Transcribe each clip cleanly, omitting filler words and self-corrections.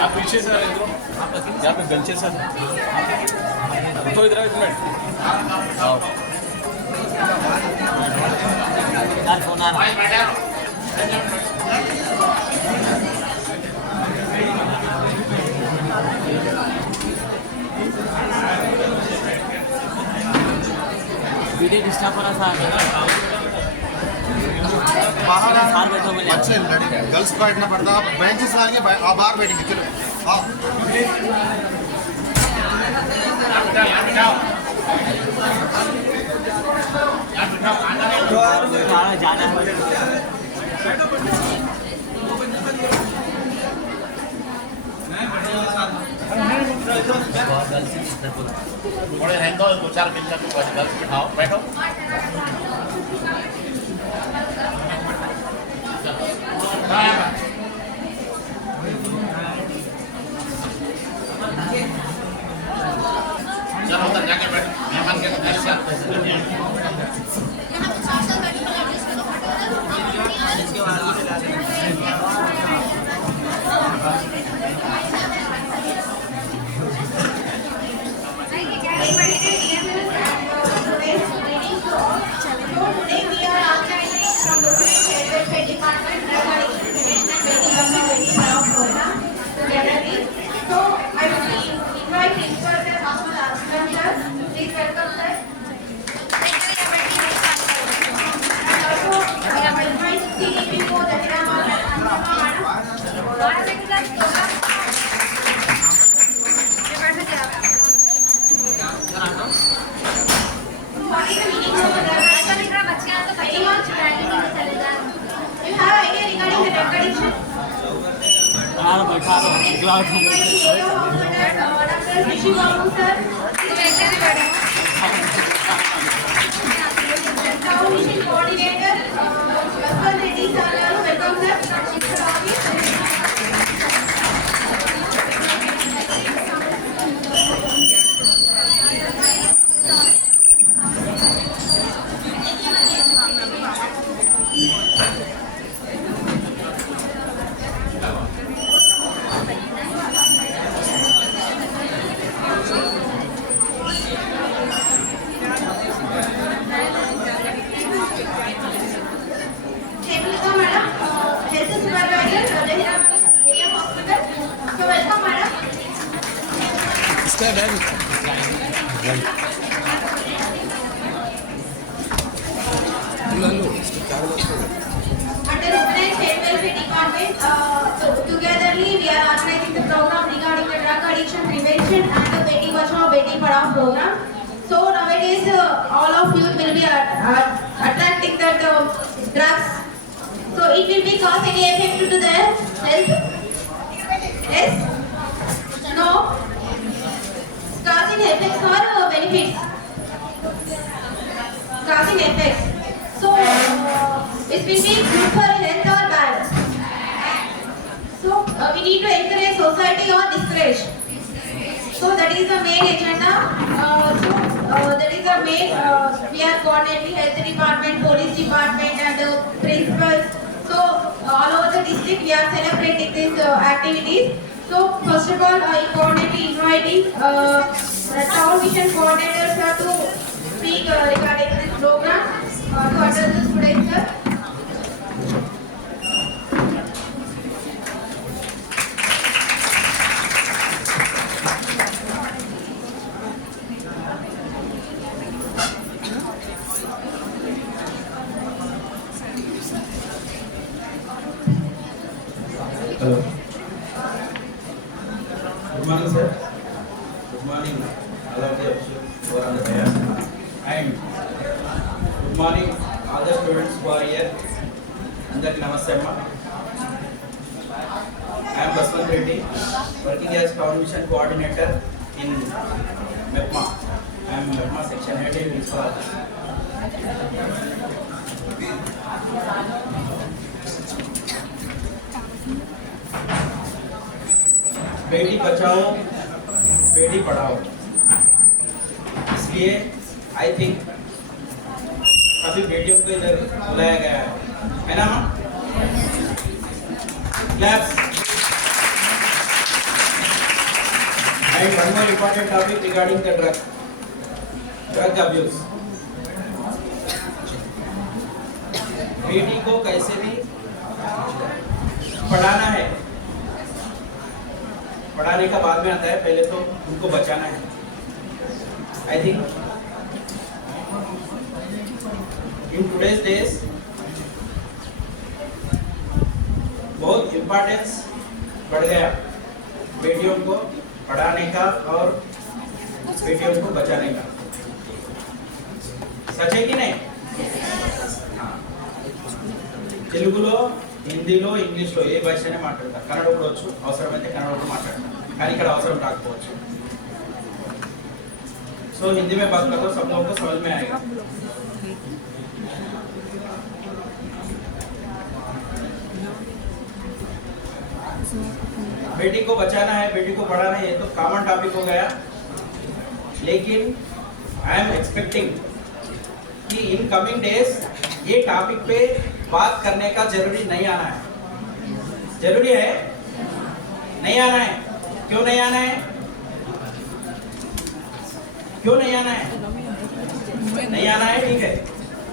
आप पीछे सर यहाँ पे गलचे सर तो इधर एक मिनट फोन आ रहा वीडियो डिस्टर्ब हो रहा था बाहर बैठो बोले अच्छे गर्ल्स को बैठना पड़ता है बेंचेस आएंगे आप बाहर बैठेंगे चलो आओ जाना थोड़े रहने दो 2-4 मिनट तक गर्ल्स बिठाओ बैठो चलो उधर जाके बैठ मेहमान के Togetherly, we are organizing the program regarding the drug addiction prevention and the Beti Bachao Beti Padhao program. So nowadays, all of you will be attracting that drugs. So it will be cause any effect to the health? Yes? No? Causing effects or benefits? Causing effects. So it will be good for health or bad? So we need to encourage society or discourage. So that is the main agenda. That is the main we are coordinating health department, police department, and principals. So all over the district, we are celebrating these activities. So first of all, I coordinate inviting the town mission coordinators are to speak regarding this program to address the students. Sir. Hello. Good morning, sir. Good morning, all of the officials who are on the dais. And good morning, all the students who are here. Andaki namaste amma. I am Baswant Reddy, working as Town Mission Coordinator in MEPMA. I am MEPMA section head in Municipal Office. Beti Bachao Beti Padhao, इसलिए I think सभी बेटियों को इधर बुलाया गया है ना माँ? Claps. And one more important topic regarding the drug abuse. बेटी को कैसे भी पढ़ाना है, पढ़ाने का बाद में आता है, पहले तो उनको बचाना है। I think in today's days बहुत इम्पोर्टेंस बढ़ गया बेटियों को पढ़ाने का और बेटियों को बचाने का। सच है कि नहीं? हाँ। తెలుగులో హిందీలో ఇంగ్లీష్లో ఏ భాషనే మాట్లాడతారు, కన్నడ కూడా వచ్చు, అవసరమైతే కన్నడ కూడా మాట్లాడతారు, కానీ ఇక్కడ అవసరం రాకపోవచ్చు। సో हिंदी में बात करो, सब लोगों को समझ में आएगा। बेटी को बचाना है, बेटी को पढ़ाना है, ये तो कॉमन टॉपिक हो गया, लेकिन आई एम एक्सपेक्टिंग कि इन कमिंग डेज ये टॉपिक पे बात करने का जरूरी नहीं आना है। जरूरी है? नहीं आना है? क्यों नहीं आना है? क्यों नहीं आना है? नहीं आना है, ठीक है।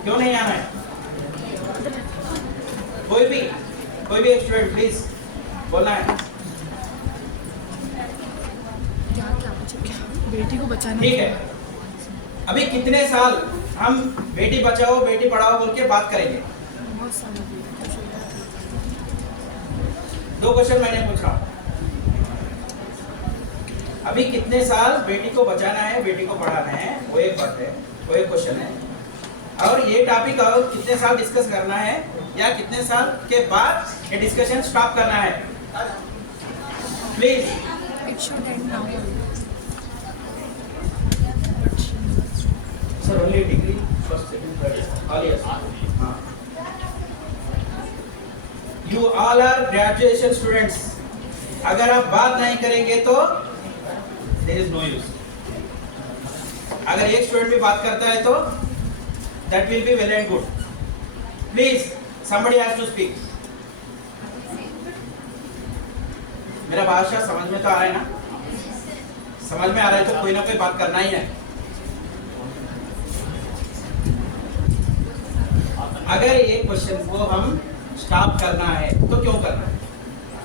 क्यों नहीं आना है? कोई भी एक स्टूडेंट प्लीज बोलना है। बेटी को बचाना, ठीक है। अभी कितने साल हम बेटी बचाओ बेटी पढ़ाओ बोल के बात करेंगे? दो क्वेश्चन मैंने पूछा। अभी कितने साल बेटी को बचाना है बेटी को पढ़ाना है, वो एक बात है, वो एक क्वेश्चन है। और ये टॉपिक और कितने साल डिस्कस करना है या कितने साल के बाद ये डिस्कशन स्टॉप करना है? Please. It should end now. Sir only degree first second third all yes. हां, you all are graduation students. अगर आप बात नहीं करेंगे तो देयर इज नो यूज। अगर एक स्टूडेंट भी बात करता है तो that will be well and good. Please somebody has to speak। मेरा भाषा समझ में तो आ रहा है ना? समझ में आ रहा है तो कोई ना कोई बात करना ही है। अगर ये क्वेश्चन को हम स्टॉप करना है तो क्यों करना है?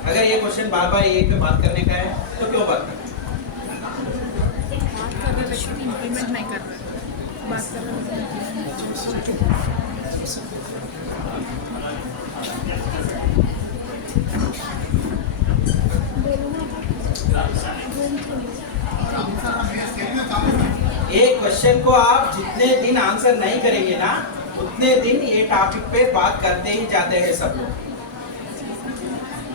अगर ये क्वेश्चन बार बार एक पे बात करने का है तो क्यों बात करना है? बात कर रहे लेकिन इम्प्लीमेंट नहीं कर रहे, बात कर रहे। एक क्वेश्चन को आप जितने दिन आंसर नहीं करेंगे ना, उतने दिन ये टॉपिक पे बात करते ही जाते हैं सब लोग।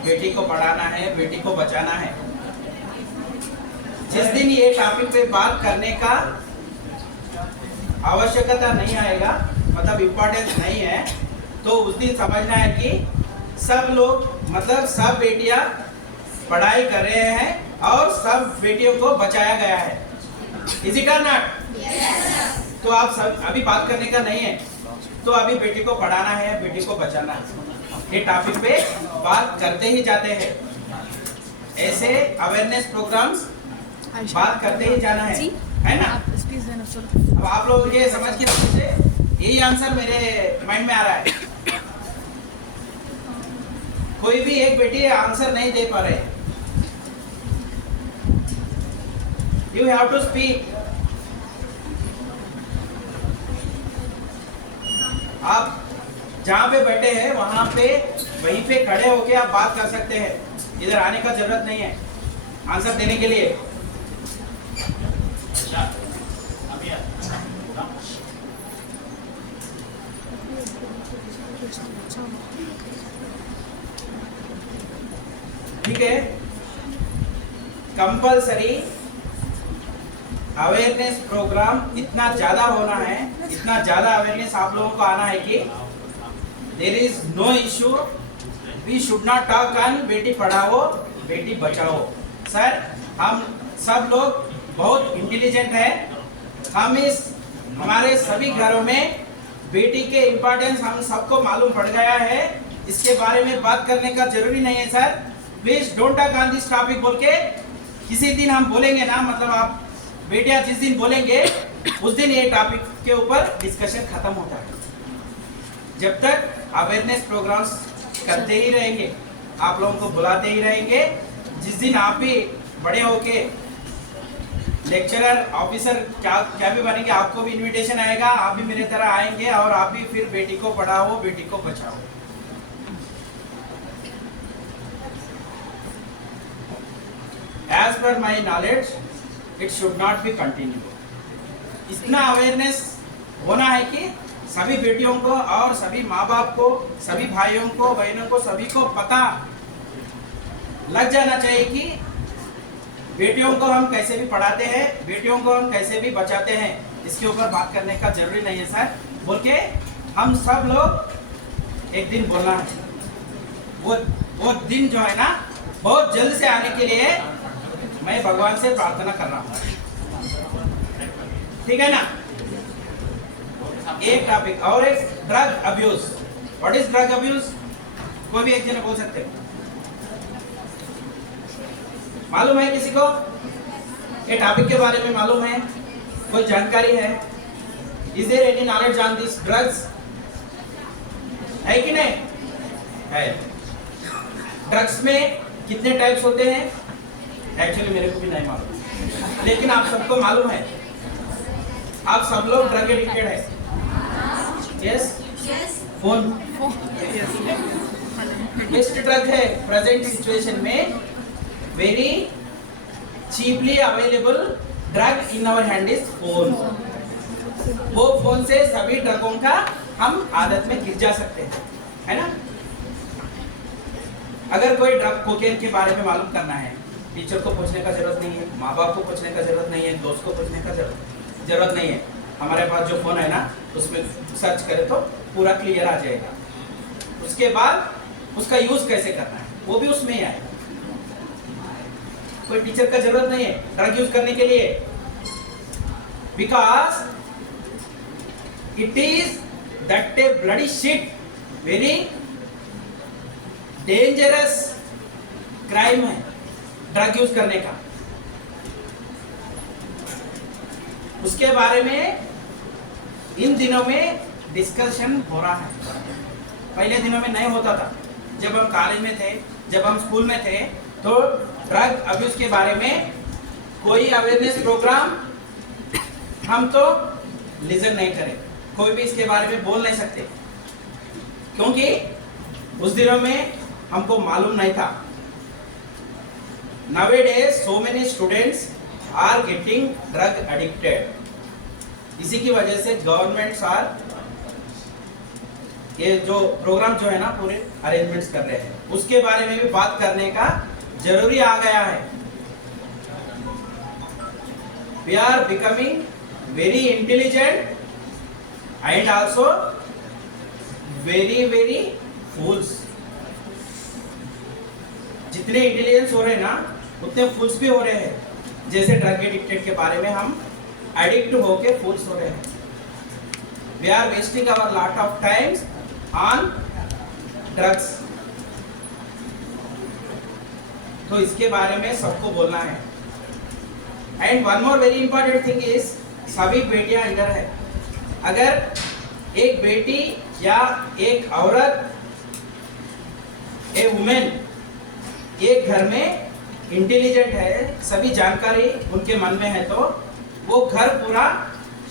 बेटी को पढ़ाना है बेटी को बचाना है। जिस दिन ये टॉपिक पे बात करने का आवश्यकता नहीं आएगा, मतलब इम्पोर्टेंस नहीं है, तो उस दिन समझना है कि सब लोग मतलब सब बेटियां पढ़ाई कर रहे हैं और सब बेटियों को बचाया गया है। इज इट और नॉट? तो आप सब अभी बात करने का नहीं है, तो अभी बेटी को पढ़ाना है, बेटी को बचाना है, ये टॉपिक पे बात करते ही जाते हैं। ऐसे अवेयरनेस प्रोग्राम्स बात करते ही जाना है ना? आप प्लीज देना सर। अब आप लोग ये समझ के अच्छे से यही आंसर मेरे माइंड में आ रहा है। कोई भी एक बेटी आंसर नहीं दे पा रहे। You have to speak. आप जहाँ पे बैठे हैं वहां पे वहीं पे खड़े होके आप बात कर सकते हैं, इधर आने का जरूरत नहीं है आंसर देने के लिए। ठीक है, कंपलसरी अवेयरनेस प्रोग्राम इतना ज्यादा होना है, इतना ज्यादा अवेयरनेस आप लोगों को आना है कि there is no issue, we should not talk on बेटी पढ़ाओ बेटी बचाओ। सर, हम सब लोग बहुत इंटेलिजेंट हैं, हम इस हमारे सभी घरों में बेटी के इम्पोर्टेंस हम सबको मालूम पड़ गया है, इसके बारे में बात करने का जरूरी नहीं है। Sir please don't talk on this topic बोल के किसी दिन हम बोलेंगे ना, मतलब आप बेटियां जिस दिन बोलेंगे उस दिन ये टॉपिक के ऊपर डिस्कशन खत्म होता है। जब तक अवेयरनेस प्रोग्राम्स करते ही रहेंगे, आप लोगों को बुलाते ही रहेंगे, जिस दिन आप भी बड़े होके लेक्चरर ऑफिसर क्या भी बनेंगे, आपको भी इनविटेशन आएगा, आप भी मेरे तरह आएंगे और आप भी फिर बेटी को पढ़ाओ बेटी को बचाओ। As per my knowledge, it should not be continue. इतना अवेयरनेस होना है कि सभी बेटियों को और सभी माँ बाप को, सभी भाइयों को, बहनों को, सभी को पता लग जाना चाहिए कि बेटियों को हम कैसे भी पढ़ाते हैं, बेटियों को हम कैसे भी बचाते हैं। इसके ऊपर बात करने का जरूरी नहीं है सर बोल के हम सब लोग एक दिन बोलना है। वो दिन जो है ना बहुत जल्द से आने के लिए मैं भगवान से प्रार्थना कर रहा हूँ, ठीक है ना? एक टॉपिक और एक drug abuse. What is drug abuse? कोई भी एक जने बोल सकते हैं, मालूम है किसी को? ये टॉपिक के बारे में मालूम है, कोई जानकारी है? Is there any knowledge on this drugs? है कि नहीं है? ड्रग्स में कितने टाइप्स होते हैं? एक्चुअली मेरे को भी नहीं मालूम, लेकिन आप सबको मालूम है, आप सब लोग ड्रग एडिक्टेड है। यस फोन बेस्ट ड्रग है प्रेजेंट सिचुएशन में, very cheaply available drug in our hand is phone. वो फोन से सभी ड्रगों का हम आदत में गिर जा सकते हैं, है ना? अगर कोई ड्रग कोकेन के बारे में मालूम करना है, टीचर को पूछने का जरूरत नहीं है, माँ बाप को पूछने का जरूरत नहीं है, दोस्त को पूछने का जरूरत नहीं है। हमारे पास जो फोन है ना उसमें सर्च करें तो पूरा क्लियर आ जाएगा। उसके बाद उसका यूज कैसे करना है वो भी उसमें ही आएगा। कोई टीचर का जरूरत नहीं है ड्रग यूज करने के लिए, because it is that A bloody shit, very dangerous crime है ड्रग यूज करने का। उसके बारे में इन दिनों में डिस्कशन हो रहा है, पहले दिनों में नहीं होता था। जब हम कॉलेज में थे, जब हम स्कूल में थे, तो ड्रग अब्यूज के बारे में कोई अवेयरनेस प्रोग्राम हम तो लिसन नहीं करें, कोई भी इसके बारे में बोल नहीं सकते, क्योंकि उस दिनों में हमको मालूम नहीं था। Nowadays so many students are getting drug addicted. इसी की वजह से गवर्नमेंट्स आर ये जो प्रोग्राम जो है ना पूरे अरेंजमेंट्स कर रहे हैं, उसके बारे में भी बात करने का जरूरी आ गया है। We are becoming very intelligent and also very fools. जितने इंटेलिजेंस हो रहे हैं ना उतने फूल्स भी हो रहे हैं। जैसे ड्रग एडिक्टेड के बारे में हम एडिक्ट होके फूल्स हो रहे हैं। we are wasting our lot of times on drugs. तो इसके बारे में सबको बोलना है. And one more very important thing is, सभी बेटियां इधर है. अगर एक बेटी या एक औरत, ए वुमेन, एक घर में इंटेलिजेंट है, सभी जानकारी उनके मन में है, तो वो घर पूरा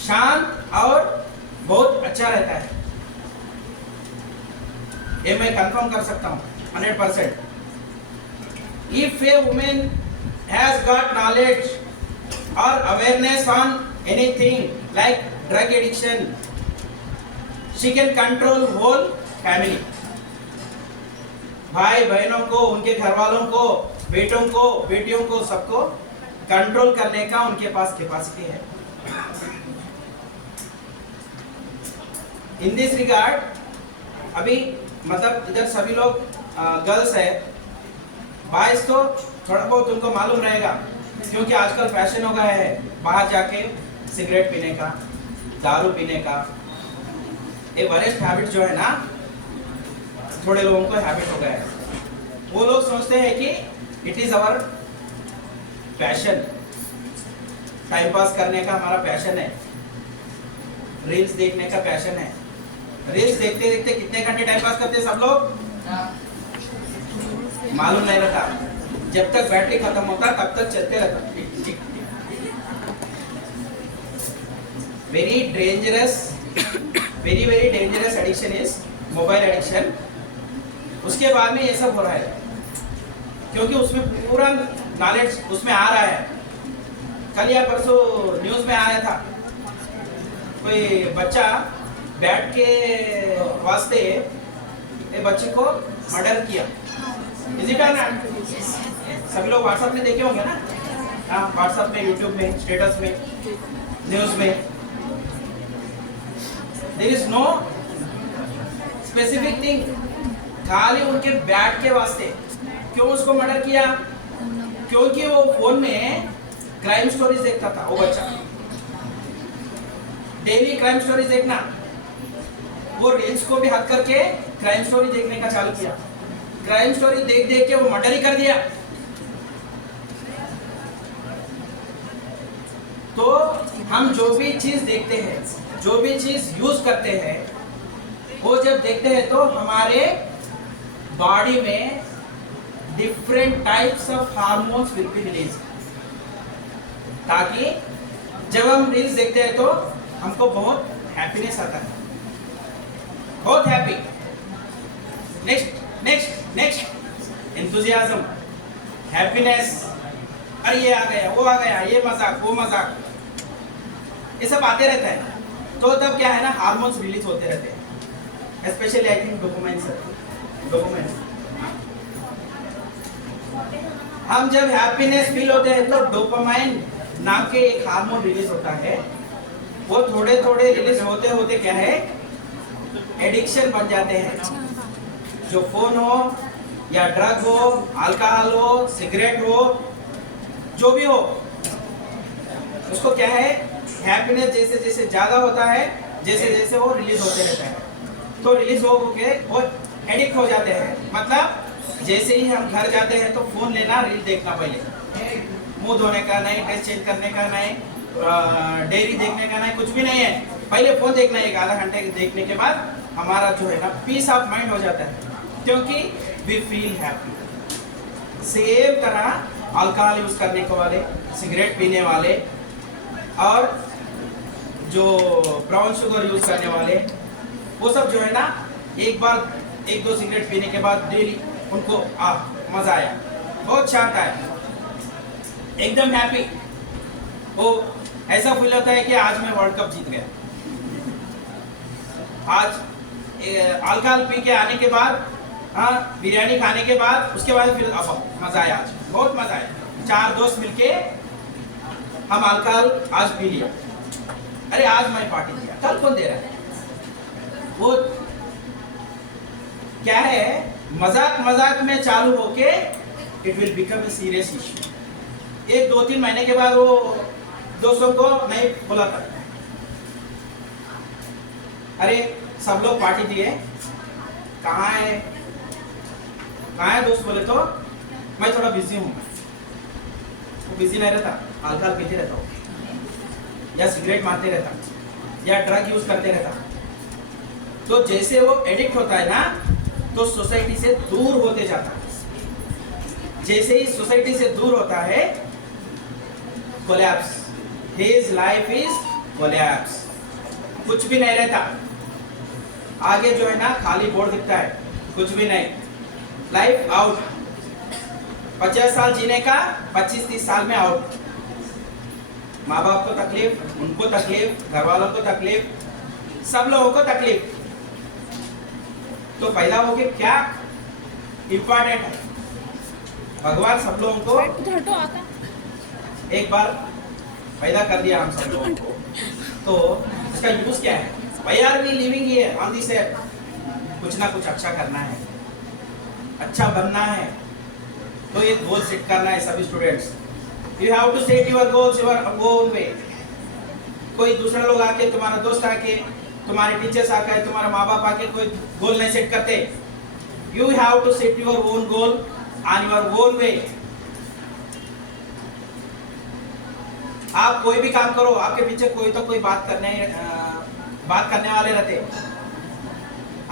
शांत और बहुत अच्छा रहता है. ये मैं कंफर्म कर सकता हूँ 100%. If a woman has got knowledge or awareness on anything like drug addiction, she can control whole family. भाई बहनों को, उनके घर वालों को, बेटों को, बेटियों को, सबको कंट्रोल करने का उनके पास कैपेसिटी है. इन दिस रिगार्ड, अभी मतलब इधर सभी लोग गर्ल्स है, बॉयज तो थोड़ा बहुत उनको मालूम रहेगा, क्योंकि आजकल फैशन हो गया है बाहर जाके सिगरेट पीने का, दारू पीने का. ये वरिष्ठ हैबिट जो है ना, थोड़े लोगों को हैबिट हो गया है. वो लोग सोचते हैं कि it is our passion, time pass करने का हमारा पैशन है, रील्स देखने का पैशन है. रील्स देखते देखते कितने घंटे टाइम पास करते हैं सब लोग, मालूम नहीं रहता. जब तक बैटरी खत्म होता तब तक चलते रहता. Very dangerous, very very dangerous addiction is mobile addiction. उसके बाद में ये सब हो रहा है, क्योंकि उसमें पूरा नॉलेज उसमें आ रहा है. कल या परसों न्यूज में आया था, कोई बच्चा बैट के वास्ते एक बच्चे को मर्डर किया. इज इट ना? सभी लोग व्हाट्सएप में देखे होंगे ना? हाँ, व्हाट्सएप में, यूट्यूब में, स्टेटस में, न्यूज में. There is no specific thing, खाली उनके बैट के वास्ते. क्यों उसको मर्डर किया? क्योंकि वो फोन में क्राइम स्टोरीज देखता था. वो बच्चा डेली क्राइम स्टोरीज देखना, वो रील्स को भी हद करके क्राइम स्टोरी देखने का चालू किया. क्राइम स्टोरी देख देख के वो मर्डर ही कर दिया. तो हम जो भी चीज देखते हैं, जो भी चीज यूज करते हैं, वो जब देखते हैं तो हमारे बॉडी में different types of hormones will be release, ताकि जब हम रील्स देखते हैं तो हमको बहुत हैप्पीनेस आता है, बहुत happy. Next next next enthusiasm, happiness. अरे ये आ गया, वो आ गया, ये मजाक, वो मजाक, ये सब आते रहता है. तो तब क्या है ना, हार्मोन्स रिलीज होते रहते हैं, specially I think dopamine. Sir dopamine, हम जब हैप्पीनेस फील होते हैं तो डोपामाइन नाम के एक हार्मोन रिलीज होता है. वो थोड़े थोड़े रिलीज होते होते क्या है, एडिक्शन बन जाते हैं. जो फोन हो या ड्रग हो, अल्कोहल हो, सिगरेट हो, जो भी हो, उसको क्या है, हैप्पीनेस जैसे जैसे ज्यादा होता है, जैसे जैसे वो रिलीज होते रहता है, तो रिलीज हो के वो एडिक्ट हो जाते हैं. मतलब जैसे ही हम घर जाते हैं तो फोन लेना, रील देखना, पहले मुंह धोने का नहीं, ड्रेस चेंज करने का नहीं, डेयरी देखने का नहीं, कुछ भी नहीं है. पहले फोन देखना, एक आधा घंटे देखने के बाद हमारा जो है ना पीस ऑफ माइंड हो जाता है, क्योंकि वी फील हैप्पी. सेम तरह अल्कोहल यूज करने के वाले, सिगरेट पीने वाले और जो ब्राउन शुगर यूज करने वाले, वो सब जो है ना, एक बार 1-2 सिगरेट पीने के बाद डेली उनको मजा आया, बहुत शांत आया, एकदम हैप्पी. वो ऐसा फील होता है कि आज मैं वर्ल्ड कप जीत गया. आज अल्कोहल पी के आने के बाद, हाँ, बिरयानी खाने के बाद, उसके बाद फिर अब मजा आया, आज बहुत मजा आया. 4 दोस्त मिलके हम अल्कोहल आज पी लिया. अरे आज मैं पार्टी दिया, कल कौन दे रहा है? वो क्या है, मजाक मजाक में चालू होके it will become a serious issue. 1-2-3 महीने के बाद वो दोस्तों को नहीं बुलाता. अरे सब लोग पार्टी दिए, कहाँ है दोस्त? बोले तो मैं थोड़ा बिजी हूँ। वो बिजी नहीं रहता, अल्कोहल पीते रहता हूँ, या सिगरेट मारते रहता, या ड्रग यूज करते रहता। तो जैसे वो एडिक्ट होता है ना, तो सोसाइटी से दूर होते जाता है। जैसे ही सोसाइटी से दूर होता है, collapse, his life is collapse, कुछ भी नहीं रहता। आगे जो है ना खाली बोर्ड दिखता है, कुछ भी नहीं, लाइफ आउट। 50 साल जीने का 25-30 साल में आउट। माँ बाप को तकलीफ, उनको तकलीफ, घर वालों को तकलीफ, सब लोगों को तकलीफ। तो पैदा होके क्या इम्पोर्टेंट है? भगवान सब लोगों को एक बार पैदा कर दिया, हम सब लोगों को, तो इसका यूज क्या है? Why are we living here on this earth? कुछ ना कुछ अच्छा करना है, अच्छा बनना है। तो ये गोल सेट करना है सभी students. You have to set your goals your own way. कोई दूसरा लोग आके, तुम्हारा दोस्त आके, तुम्हारे टीचर्स आके, तुम्हारे माँ बाप आके कोई गोल नहीं सेट करते। You have to set your own goal on your own way. आप कोई भी काम करो, आपके पीछे कोई तो कोई बात करने वाले रहते।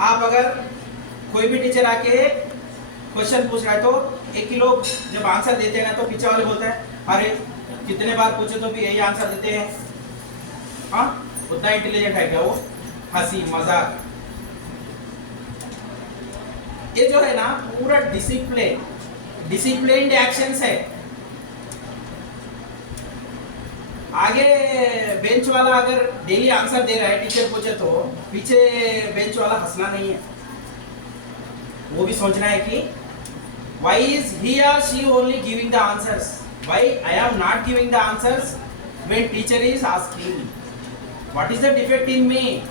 आप अगर कोई भी टीचर आके क्वेश्चन पूछ रहा है, तो एक ही लोग जब आंसर देते हैं ना, तो पीछे वाले बोलते हैं, अरे कितने बार पूछे तो भी यही आंसर देते हैं। हाँ, उतना इंटेलिजेंट है क्या वो? हंसी मजाक। ये जो है ना पूरा डिसिप्लिन्ड एक्शंस है। आगे बेंच वाला अगर डेली आंसर दे रहा है, टीचर पूछे, तो पीछे बेंच वाला हंसना नहीं है। वो भी सोचना है कि why is he or she only giving the answers? Why I am not giving the answers when teacher is asking? What is the defect in me?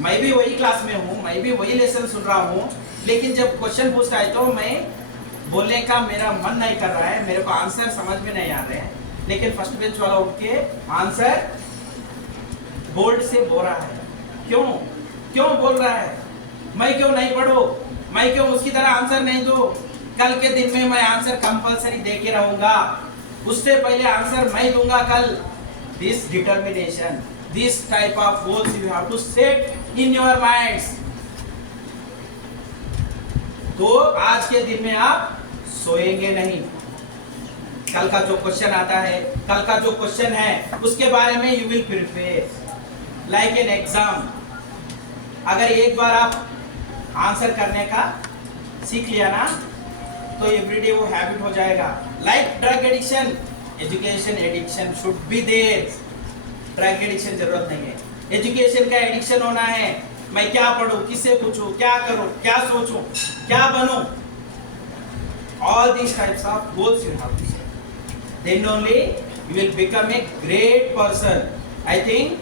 मैं भी वही क्लास में हूँ, मैं भी वही लेसन सुन रहा हूँ, लेकिन जब क्वेश्चन पूछता है तो मैं बोलने का मेरा मन नहीं कर रहा है, मेरे को आंसर समझ में नहीं आ रहे हैं। लेकिन फर्स्ट बेंच वाला उठ के आंसर बोर्ड से बोल रहा है। क्यों बोल रहा है? मैं क्यों नहीं पढ़ूं? मैं क्यों उसकी तरह आंसर नहीं दूं? कल के दिन में मैं आंसर कंपलसरी दे के रहूंगा, उससे पहले आंसर मैं दूंगा कल। This determination, this type of goals you have to set in your minds. तो आज के दिन में आप सोएंगे नहीं। कल का जो क्वेश्चन आता है, कल का जो क्वेश्चन है, उसके बारे में you will prepare like an exam. अगर एक बार आप आंसर करने का सीख लिया ना, तो एवरीडे वो हैबिट हो जाएगा। Like drug addiction, education addiction should be there. Drug addiction जरूरत नहीं है, एजुकेशन का एडिक्शन होना है। मैं क्या पढूं, किससे पूछूं, क्या करूं, क्या सोचूं, क्या बनूं, all these types of goals you have to set. Then only you will become a great person. I think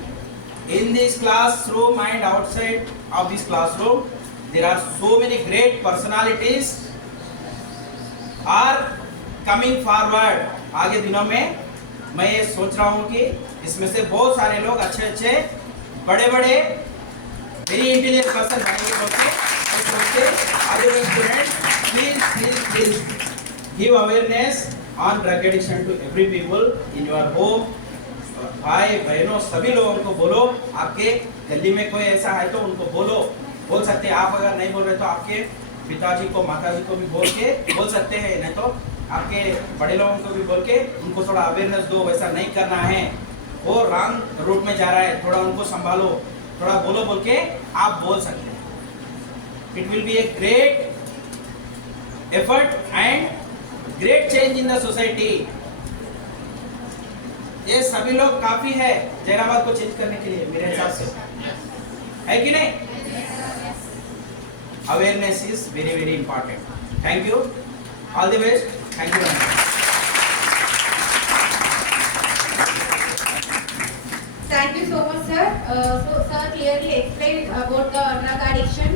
in this classroom and outside of this classroom, there are so many great personalities are coming forward. आगे दिनों में मैं ये सोच रहा हूँ कि इसमें से बहुत सारे लोग अच्छे बड़े वेरी इंटेलिजेंट पर्सन बनेंगे। Please give awareness on drug addiction to every people in your home. भाई बहनों सभी लोगों को बोलो, आपके गली में कोई ऐसा है तो उनको बोल सकते हैं। आप अगर नहीं बोल रहे तो आपके पिताजी को, माताजी को भी बोल सकते हैं, नहीं तो आपके बड़े लोगों को भी बोल के उनको थोड़ा अवेयरनेस दो, वैसा नहीं करना है, वो रॉन्ग रूट में जा रहा है, थोड़ा उनको संभालो, थोड़ा बोल के आप बोल सकते हैं। It will be a great effort and great change in the society. ये सभी लोग काफी है जैराबाद को चेंज करने के लिए, मेरे हिसाब से, है कि नहीं? Awareness is very important. Thank you, all the best, thank you. Thank you so much, sir. So, sir clearly explained about the drug addiction.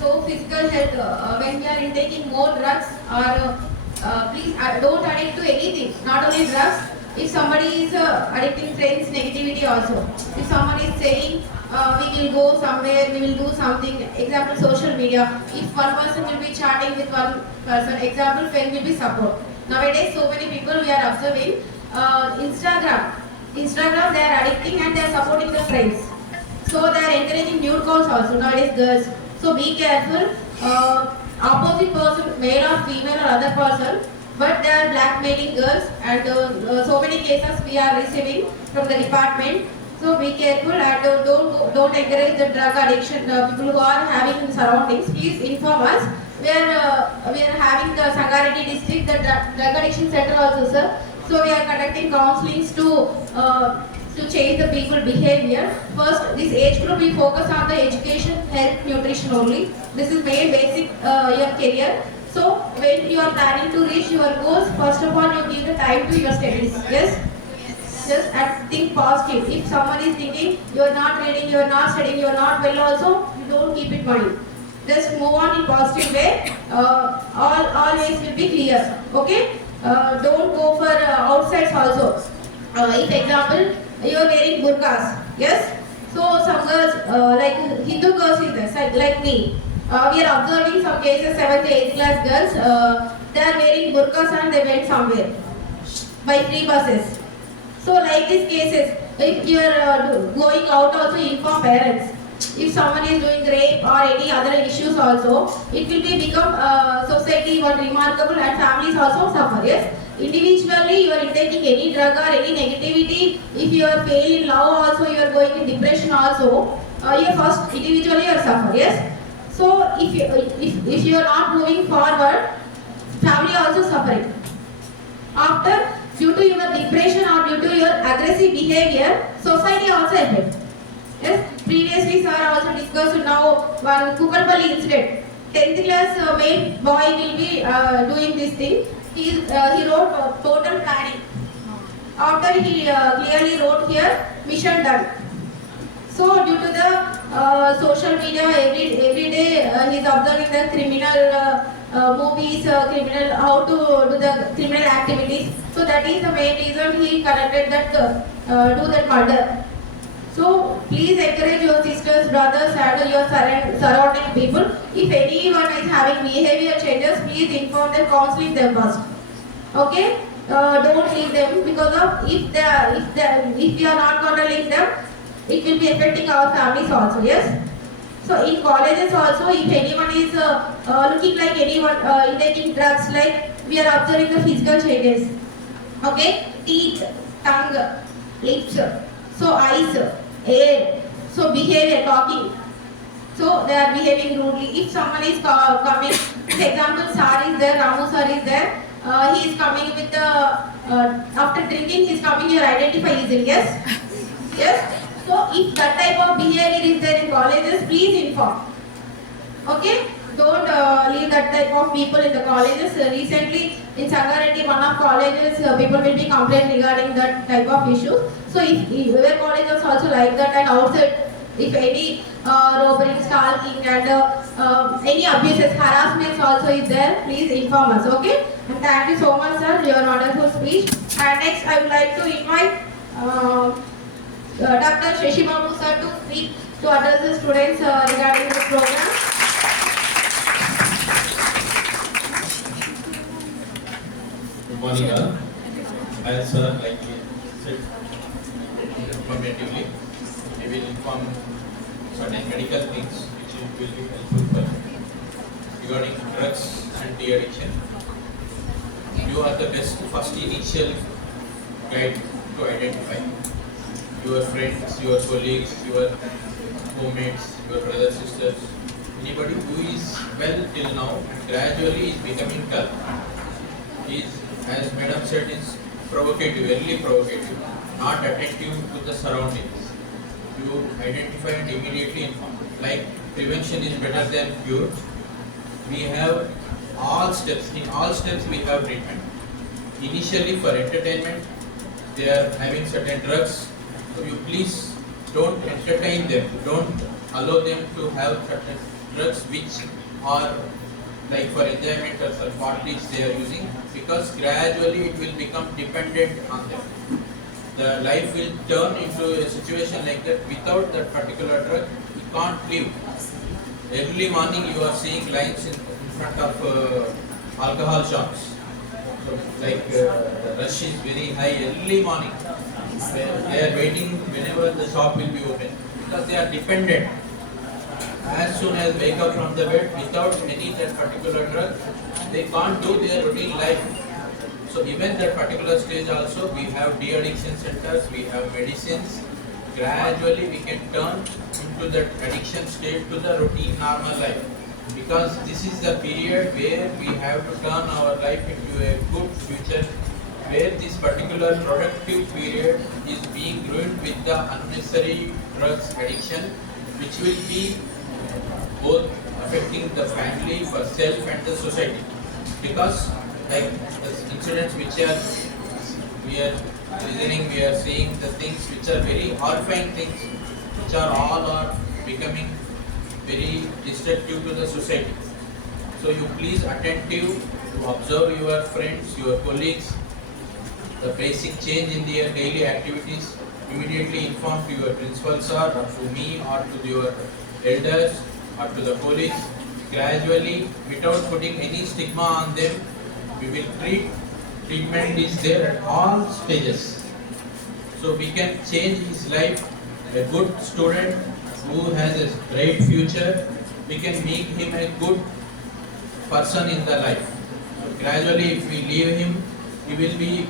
So, physical health, when we are taking more drugs, or please don't addict to anything, not only drugs, If somebody is addicting friends negativity also. If someone is saying we will go somewhere, we will do something. Example, social media. If one person will be chatting with one person, example, friend will be support. Nowadays, so many people we are observing Instagram. Instagram, they are addicting and they are supporting the friends. So they are encouraging nude calls also nowadays, girls. So be careful. Opposite person, male or female or other person, but they are blackmailing girls, and so many cases we are receiving from the department. So be careful and don't encourage the drug addiction. People who are having in surroundings, please inform us. We are having the Sangareddy district, the drug addiction center also, sir. So we are conducting counselings to change the people behavior. First, this age group we focus on the education, health, nutrition only. This is main basic your career. So when you are planning to reach your goals, first of all you give the time to your studies. Yes. Just and think positive. If someone is thinking you are not reading, you are not studying, you are not well also, you don't keep it mind. Just move on in positive way. Always will be clear. Okay. Don't go for outsides also. If example you are wearing burqas, yes. So some girls like Hindu girls is there, like me. We are observing some cases 7th to 8th class girls. They are wearing burqas and they went somewhere by free buses. So like these cases, if you are going out also inform parents. If someone is doing rape or any other issues also, it will be become society one remarkable and families also suffer. Yes. Individually you are taking any drug or any negativity. If you are fail in love also, you are going in depression also. You first individually you are suffer. Yes. So if you are not moving forward, family also suffering. After, due to your depression or due to your aggressive behavior, society also affect. Yes, previously sir also discussed now one Kukatpalli incident. 10th class male boy will be doing this thing. He wrote total planning. After he clearly wrote here, mission done. So due to the social media, every day he is observing the criminal movies, criminal how to do the criminal activities. So that is the main reason he connected that do that murder. So please encourage your sisters, brothers, and your surrounding people. If anyone is having behavior changes, please inform them, counseling them first. Okay? Don't leave them because of if we are not going to leave them, it will be affecting our families also. Yes. So in colleges also, if anyone is looking like anyone taking drugs, like we are observing the physical changes. Okay, teeth, tongue, lips, so eyes, hair, so behavior, talking. So they are behaving rudely. If someone is coming, for example, sir is there, Ramu sir is there. He is coming with the after drinking, he is coming. You identify easily. Yes, yes. So if that type of behavior is there in colleges, please inform. Okay? Don't leave that type of people in the colleges. Recently in Sangareddy, one of colleges, people will be complaining regarding that type of issues. So if your colleges also like that, and outside, if any robbery, stalking and any abuses, harassments also is there, please inform us. Okay? And thank you so much, sir, your wonderful speech. And next, I would like to invite Dr. Shashi Babu sir to speak to address the students regarding this program. Good morning, all. As sir like said informatively, we will inform certain medical things which will be helpful for regarding drugs and de-addiction. You are the best first initial guide to identify your friends, your colleagues, your homies, your brothers, sisters, anybody who is well till now gradually is becoming dull. Is, as Madam said, is provocative, early provocative, not attentive to the surroundings. You identify and immediately inform. Like prevention is better than cure. We have all steps. In all steps we have treatment. Initially for entertainment, they are having certain drugs. So you please don't entertain them. Don't allow them to have certain drugs which are like for enjoyment or some parties they are using, because gradually it will become dependent on them. The life will turn into a situation like that. Without that particular drug, you can't live. Early morning you are seeing lines in front of alcohol shops. So the rush is very high early morning. They are waiting whenever the shop will be open, because they are dependent. As soon as wake up from the bed without any that particular drug, they can't do their routine life. So even that particular stage also, we have de-addiction centers, we have medicines. Gradually we can turn into that addiction state to the routine normal life. Because this is the period where we have to turn our life into a good future, where this particular productive period is being ruined with the unnecessary drugs addiction, which will be both affecting the family, for self and the society. Because like the incidents which we are listening, we are seeing the things which are very horrifying things, which are all becoming very destructive to the society. So you please attentive to observe your friends, your colleagues, the basic change in their daily activities. Immediately inform to your principals or to me or to your elders or to the police. Gradually, without putting any stigma on them, we will treatment is there at all stages. So we can change his life. A good student who has a bright future, we can make him a good person in the life. So gradually, if we leave him, he will be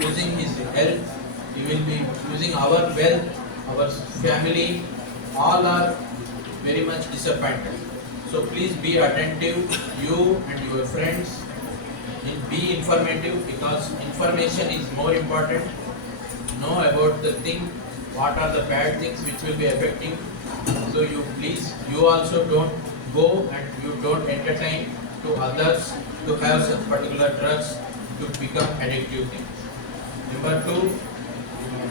losing his health, he will be losing our wealth, our family, all are very much disappointed. So please be attentive, you and your friends, be informative, because information is more important. Know about the thing, what are the bad things which will be affecting. So you please, you also don't go and you don't entertain to others to have such particular drugs to become addictive things. Number 2,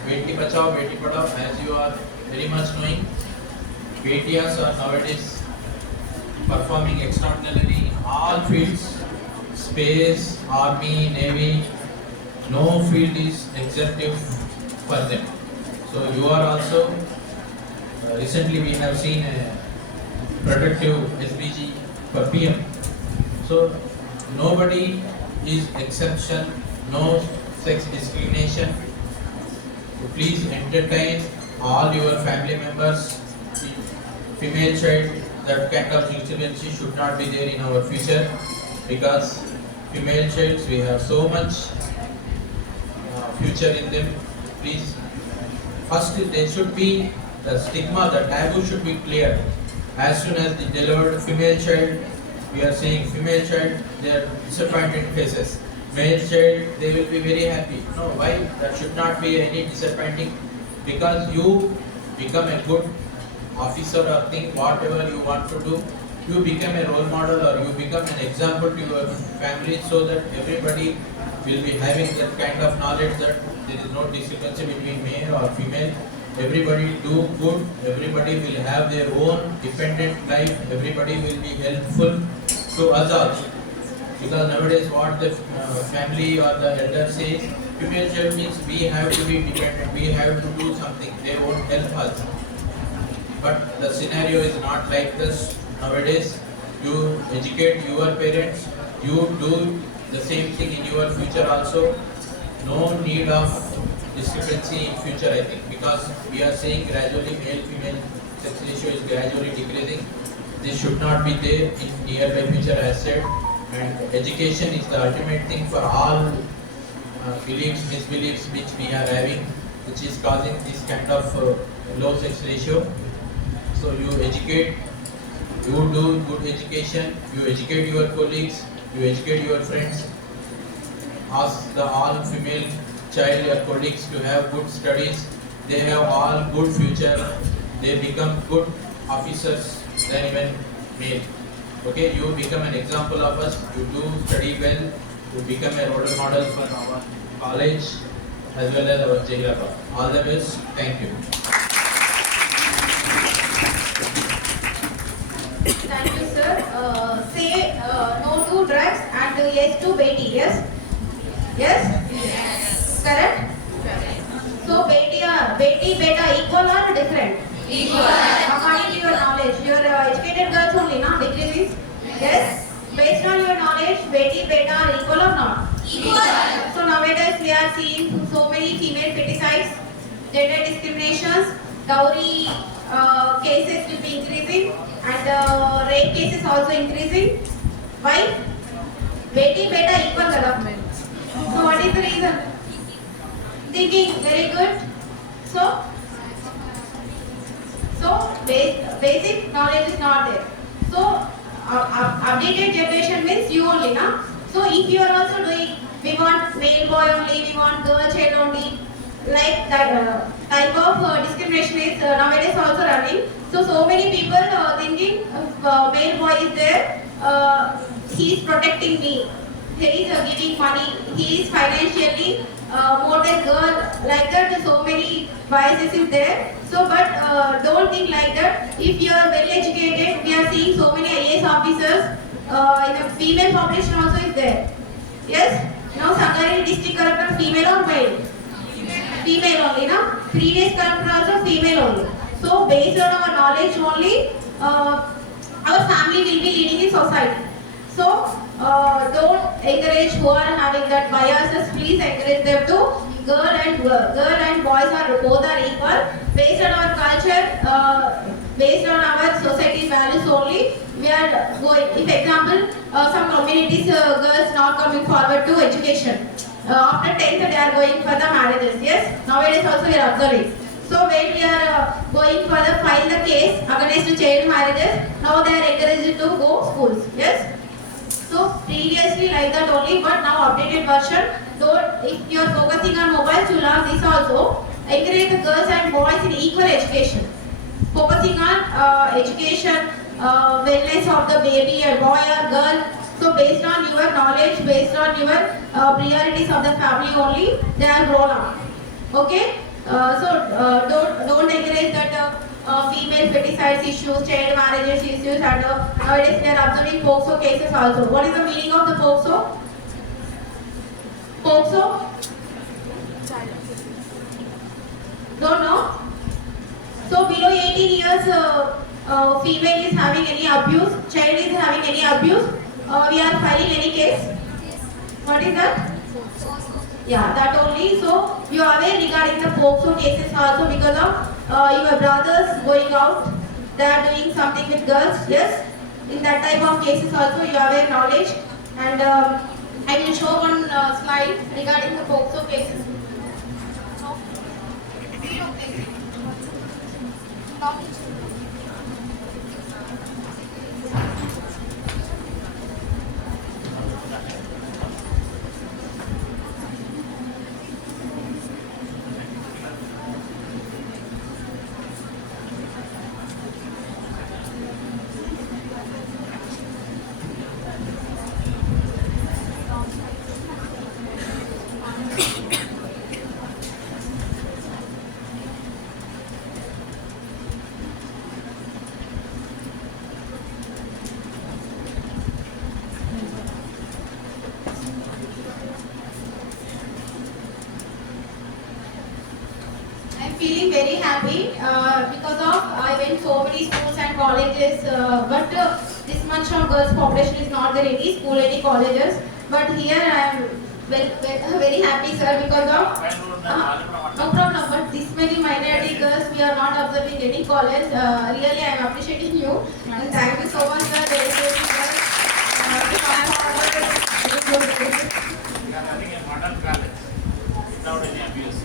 Beti Bachao, Beti Padhao, as you are very much knowing, Betiyas are nowadays performing extraordinarily in all fields, space, army, navy, no field is exemptive for them. So you are also, recently we have seen a protective SBG for PM. So nobody is exception, no sex discrimination. So please entertain all your family members. Female child, that kind of incidency should not be there in our future, because female childs, we have so much future in them. Please, first there should be the stigma, the taboo should be clear. As soon as they delivered female child, we are seeing female child, they are disappointed faces. Male child, they will be very happy. No, why? That should not be any disappointing, because you become a good officer or think whatever you want to do, you become a role model or you become an example to your family, so that everybody will be having that kind of knowledge that there is no discrepancy between male or female. Everybody do good, everybody will have their own dependent life, everybody will be helpful to us also. Because nowadays what the family or the elder says, female child means we have to be dependent, we have to do something, they won't help us. But the scenario is not like this nowadays. You educate your parents, you do the same thing in your future also. No need of discrepancy in future, I think, because we are saying gradually male-female sex ratio is gradually decreasing. This should not be there in nearby future, as said. And education is the ultimate thing for all beliefs, misbeliefs which we are having, which is causing this kind of low sex ratio. So you educate, you do good education, you educate your colleagues, you educate your friends. Ask the all female child, your colleagues, to have good studies. They have all good future. They become good officers than even male. Okay, you become an example of us. You do study well. You become a role model for our college as well as our Jayalabad. All the best. Thank you. Thank you, sir. Say no yes to Beti. Yes? Yes? Correct? So Beti beta equal or different? Equal. According to your knowledge, your educated girls only, no? Degree is? Yes? Based on your knowledge, Beti beta are equal or not? Equal. So nowadays we are seeing so many female feticides, gender discriminations, dowry cases will be increasing, and rape cases also increasing. Why? Beti beta equal kada. So what is the reason? Thinking very good. So basic knowledge is not there. So updated generation means you only, na? So if you are also doing, we want male boy only, we want girl child only, like that type of discrimination is nowadays also running. So many people thinking male boy is there, he is protecting me, he is giving money, he is financially more than girl, like that. So many biases is there. So but don't think like that. If you are very educated, we are seeing so many IAS officers in the female population also is there. Yes? Now Sangareddy district collector female or male? Female only, na? Previous collector also female only. So based on our knowledge only, our family will be leading in society. So don't encourage who are having that biases. Please encourage them to girl and boys are both are equal. Based on our culture, based on our society values only, we are going. If example, some communities girls not coming forward to education. After 10th they are going for the marriages. Yes, nowadays also we are observing. So when we are going for the file the case against child marriages, now they are encouraged to go schools. Yes. So previously like that only, but now updated version. So if you are focusing on mobile to learn this also, encourage the girls and boys in equal education. Focusing on education, wellness of the baby, a boy or girl. So based on your knowledge, based on your priorities of the family only, they are grown up. Okay? Don't encourage that female feticides issues, child marriages issues, and nowadays they are observing POCSO cases also. What is the meaning of the POCSO? POCSO? Don't know? So below 18 years, female is having any abuse, child is having any abuse, we are filing any case. What is that? Yeah, that only. So you are aware regarding the POCSO cases also because of your brothers going out, they are doing something with girls. Yes, in that type of cases also you are aware knowledge. And I will show one slide regarding the POCSO cases. Feeling very happy because of I went so many schools and colleges, but this much of girls population is not there any school, any colleges. But here I am very happy, sir, because of no problem. But this many minority girls we are not observing any college. Really, I am appreciating you and thank you so much, sir. Dedicated girls to come forward. We are having a modern college without any abuse.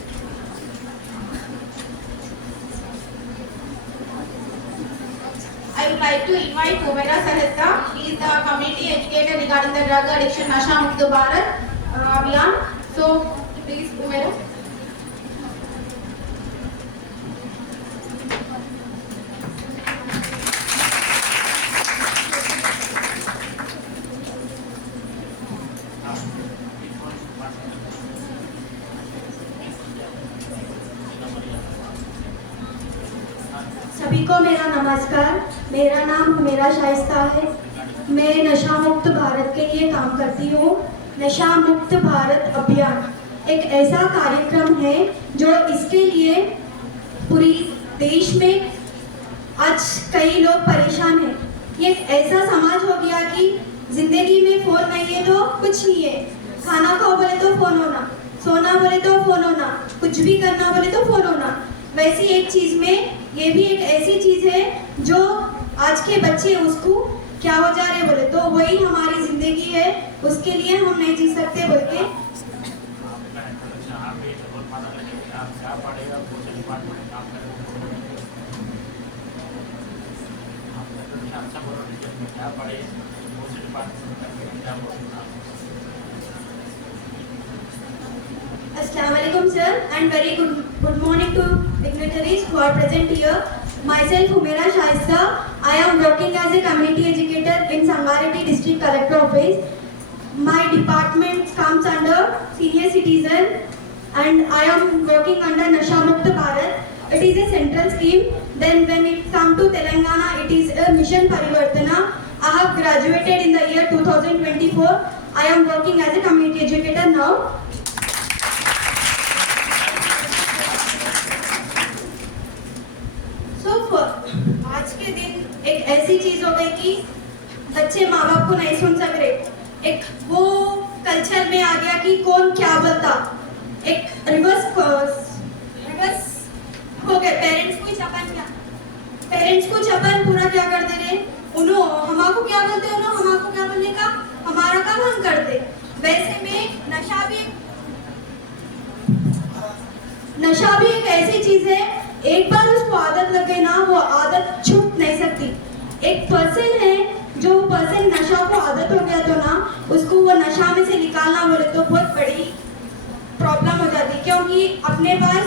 I would like to invite Humaira Sahesta. He is the community educator regarding the drug addiction Nasha Mukta Bharat Abhiyan. So, please, Humaira. सभी को मेरा नमस्कार। मेरा नाम हुमैरा शाइस्ता है। मैं नशा मुक्त भारत के लिए काम करती हूँ। नशा मुक्त भारत अभियान एक ऐसा कार्यक्रम है जो इसके लिए पूरी देश में आज कई लोग परेशान हैं। ये एक ऐसा समाज हो गया कि जिंदगी में फोन नहीं है तो कुछ नहीं है। खाना खाओ बोले तो फोन होना, सोना बोले तो फोन होना, कुछ भी करना बोले तो फोन होना। वैसी एक चीज में ये भी एक ऐसी चीज है जो आज के बच्चे उसको क्या हो जा रहे बोले तो वही हमारी जिंदगी है, उसके लिए हम नहीं जी सकते बोल के Assalamualaikum sir and very good morning to dignitaries who are present here. Myself Humaira Shaista. I am working as a community educator in Sangareddy District Collector Office. My department comes under senior citizen and I am working under Nasha Mukta Bharat. It is a central scheme. Then when it comes to Telangana, it is a mission Parivartana. I have graduated in the year 2024. I am working as a community educator now. आज के दिन एक ऐसी चीज हो गई कि बच्चे माँ बाप को नहीं सुन सक रहे। एक वो कल्चर में आ गया कि कौन क्या बोलता, एक रिवर्स हो गया। पेरेंट्स को चपन पूरा क्या कर दे रहे, उन्होंने हमारे को क्या बोलते, उन्होंने हमारे को क्या बोलने का, हमारा काम हम करते। वैसे में नशा भी एक ऐसी चीज है, एक बार उसको आदत लग गई ना, वो आदत छूट नहीं सकती। एक पर्सन है जो पर्सन नशा को आदत हो गया तो ना, उसको वो नशा में से निकालना बोले तो बहुत बड़ी प्रॉब्लम हो जाती। क्योंकि अपने पास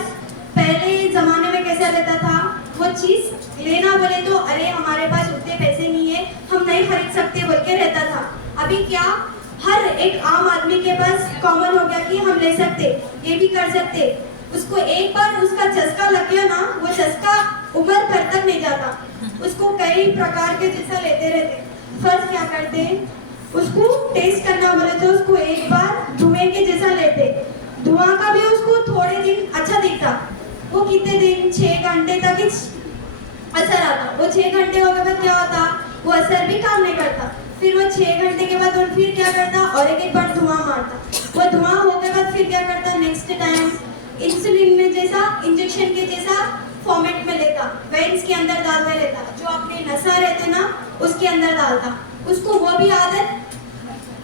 पहले जमाने में कैसा रहता था, वो चीज लेना बोले तो अरे हमारे पास उतने पैसे नहीं है, हम नहीं खरीद सकते बोल के रहता था। अभी क्या हर एक आम आदमी के पास कॉमन हो गया कि हम ले सकते, ये भी कर सकते। उसको एक बार उसका चस्का लग गया ना, वो चस्का उम्र भर तक नहीं जाता। उसको कई प्रकार के जैसा लेते रहते। फर्स्ट क्या करते, उसको टेस्ट करना बोले तो उसको एक बार धुएं के जैसा लेते। धुआं का भी उसको थोड़े दिन अच्छा दिखता, वो कितने दिन 6 घंटे तक ही असर आता। वो 6 घंटे हो गए बाद क्या होता, वो असर भी काम नहीं करता। फिर वो 6 घंटे के बाद और फिर क्या करता, और एक बार धुआं मारता। वो धुआं हो गए बाद फिर क्या करता, नेक्स्ट टाइम इंसुलिन में जैसा इंजेक्शन के जैसा फॉर्मेट में लेता, वेन्स के अंदर डालता रहता, जो अपने नसा रहते ना उसके अंदर डालता। उसको वो भी आदत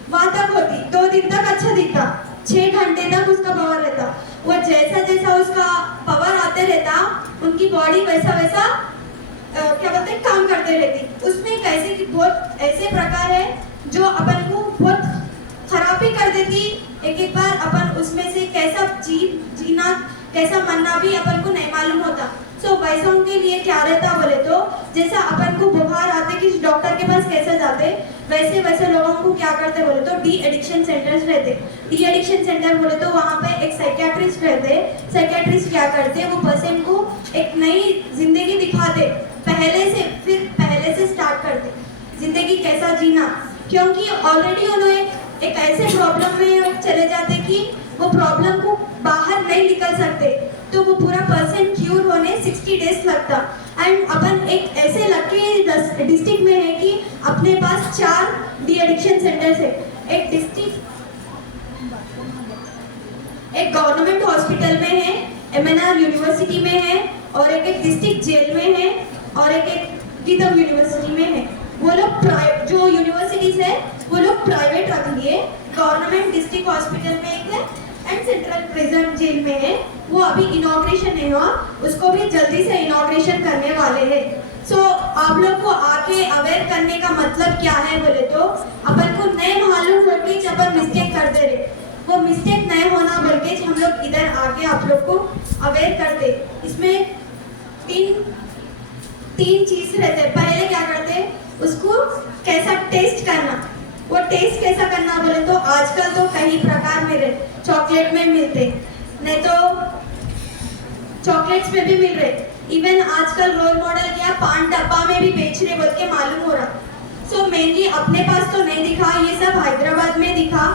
वहां तक होती, 2 दिन तक अच्छा दिखता, 6 घंटे तक उसका पावर रहता। वो जैसा जैसा उसका पावर आते रहता, उनकी बॉडी वैसा वैसा क्या बोलते हैं काम करते रहती। उसमें कैसे कि बहुत ऐसे प्रकार है जो अपन को बहुत खराबी कर देती। एक बार अपन उसमें से कैसा जीना कैसा मरना भी अपन को नहीं मालूम होता। सो वैसों के लिए क्या रहता बोले तो, जैसा अपन को बुखार आते किसी डॉक्टर के पास कैसे जाते, वैसे वैसे लोगों को क्या करते बोले तो डी एडिक्शन सेंटर्स रहते। डी एडिक्शन सेंटर बोले तो वहाँ पे एक साइकियाट्रिस्ट रहते। साइकियाट्रिस्ट क्या करते, वो पर्सन को एक नई जिंदगी दिखाते, पहले से स्टार्ट करते जिंदगी कैसा जीना। क्योंकि ऑलरेडी उन्होंने एक ऐसे प्रॉब्लम में चले जाते कि वो प्रॉब्लम को बाहर नहीं निकल सकते, तो वो पूरा पर्सन क्यूर होने 60 डेज लगता। एंड अपन एक ऐसे लकी डिस्ट्रिक्ट में है कि अपने पास 4 डी एडिक्शन सेंटर्स है। एक डिस्ट्रिक्ट एक गवर्नमेंट हॉस्पिटल में है, MNR यूनिवर्सिटी में है, और एक डिस्ट्रिक्ट जेल में है, और एक गीतम यूनिवर्सिटी में है। वो लोग जो यूनिवर्सिटीज है वो लोग प्राइवेट रख लिए। गवर्नमेंट डिस्ट्रिक्ट हॉस्पिटल में एक है एंड सेंट्रल प्रिजन जेल में है। वो अभी इनॉग्रेशन नहीं हुआ, उसको भी जल्दी से इनॉग्रेशन करने वाले हैं। सो आप लोग को आके अवेयर करने का मतलब क्या है बोले तो, अपन को नए मालूम हो कि अपन मिस्टेक कर दे रहे, वो मिस्टेक नहीं होना बोल के हम लोग इधर आके आप लोग को अवेयर करते। इसमें तीन चीज रहते। पहले क्या करते, उसको कैसा टेस्ट करना। वो टेस्ट कैसा करना बोले तो आजकल तो कई प्रकार मेरे चॉकलेट में मिलते, नहीं तो चॉकलेट्स में भी मिल रहे। इवन आजकल रोल मॉडल क्या पान डब्बा में भी बेच रहे बोल के मालूम हो रहा। सो मेनली अपने पास तो नहीं दिखा, ये सब हैदराबाद में दिखा।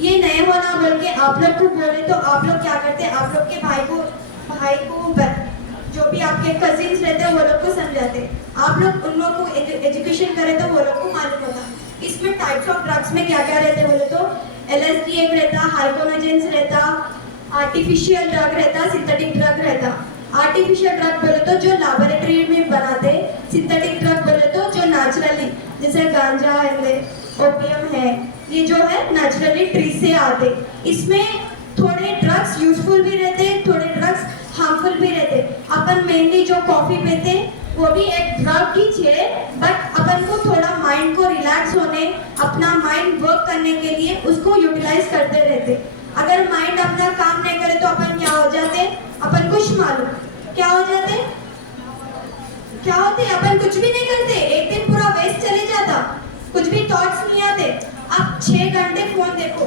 ये नए होना बोल के आप लोग को बोले तो आप लोग क्या करते, आप लोग के भाई को जो भी आपके कजिन्स रहते हैं वो लोग को समझाते, आप लोग उन लोग को एजुकेशन करे तो वो लोग को मालूम होता। इसमें टाइप्स ऑफ ड्रग्स में क्या क्या रहते बोले तो LSD एक रहता, हाइपोनोजेंस रहता, आर्टिफिशियल ड्रग रहता, सिंथेटिक ड्रग रहता। आर्टिफिशियल ड्रग बोले तो जो लैबोरेटरी में बनाते, सिंथेटिक ड्रग बोले तो जो नेचुरली, जैसे गांजा है, ओपियम है, ये जो है नेचुरली ट्री से आते। इसमें थोड़े ड्रग्स यूजफुल भी रहते, थोड़े ड्रग्स हार्मफुल भी रहते। अपन मेनली जो कॉफी पीते वो भी एक ड्रग ही है, बट अपन को थोड़ा माइंड को रिलैक्स होने, अपना माइंड वर्क करने के लिए उसको यूटिलाइज करते रहते। अगर माइंड अपना काम नहीं करे तो अपन क्या हो जाते, अपन कुछ मालूम क्या हो जाते, क्या होते, अपन कुछ भी नहीं करते, एक दिन पूरा वेस्ट चले जाता, कुछ भी थॉट्स नहीं आते। आप 6 घंटे फोन देखो,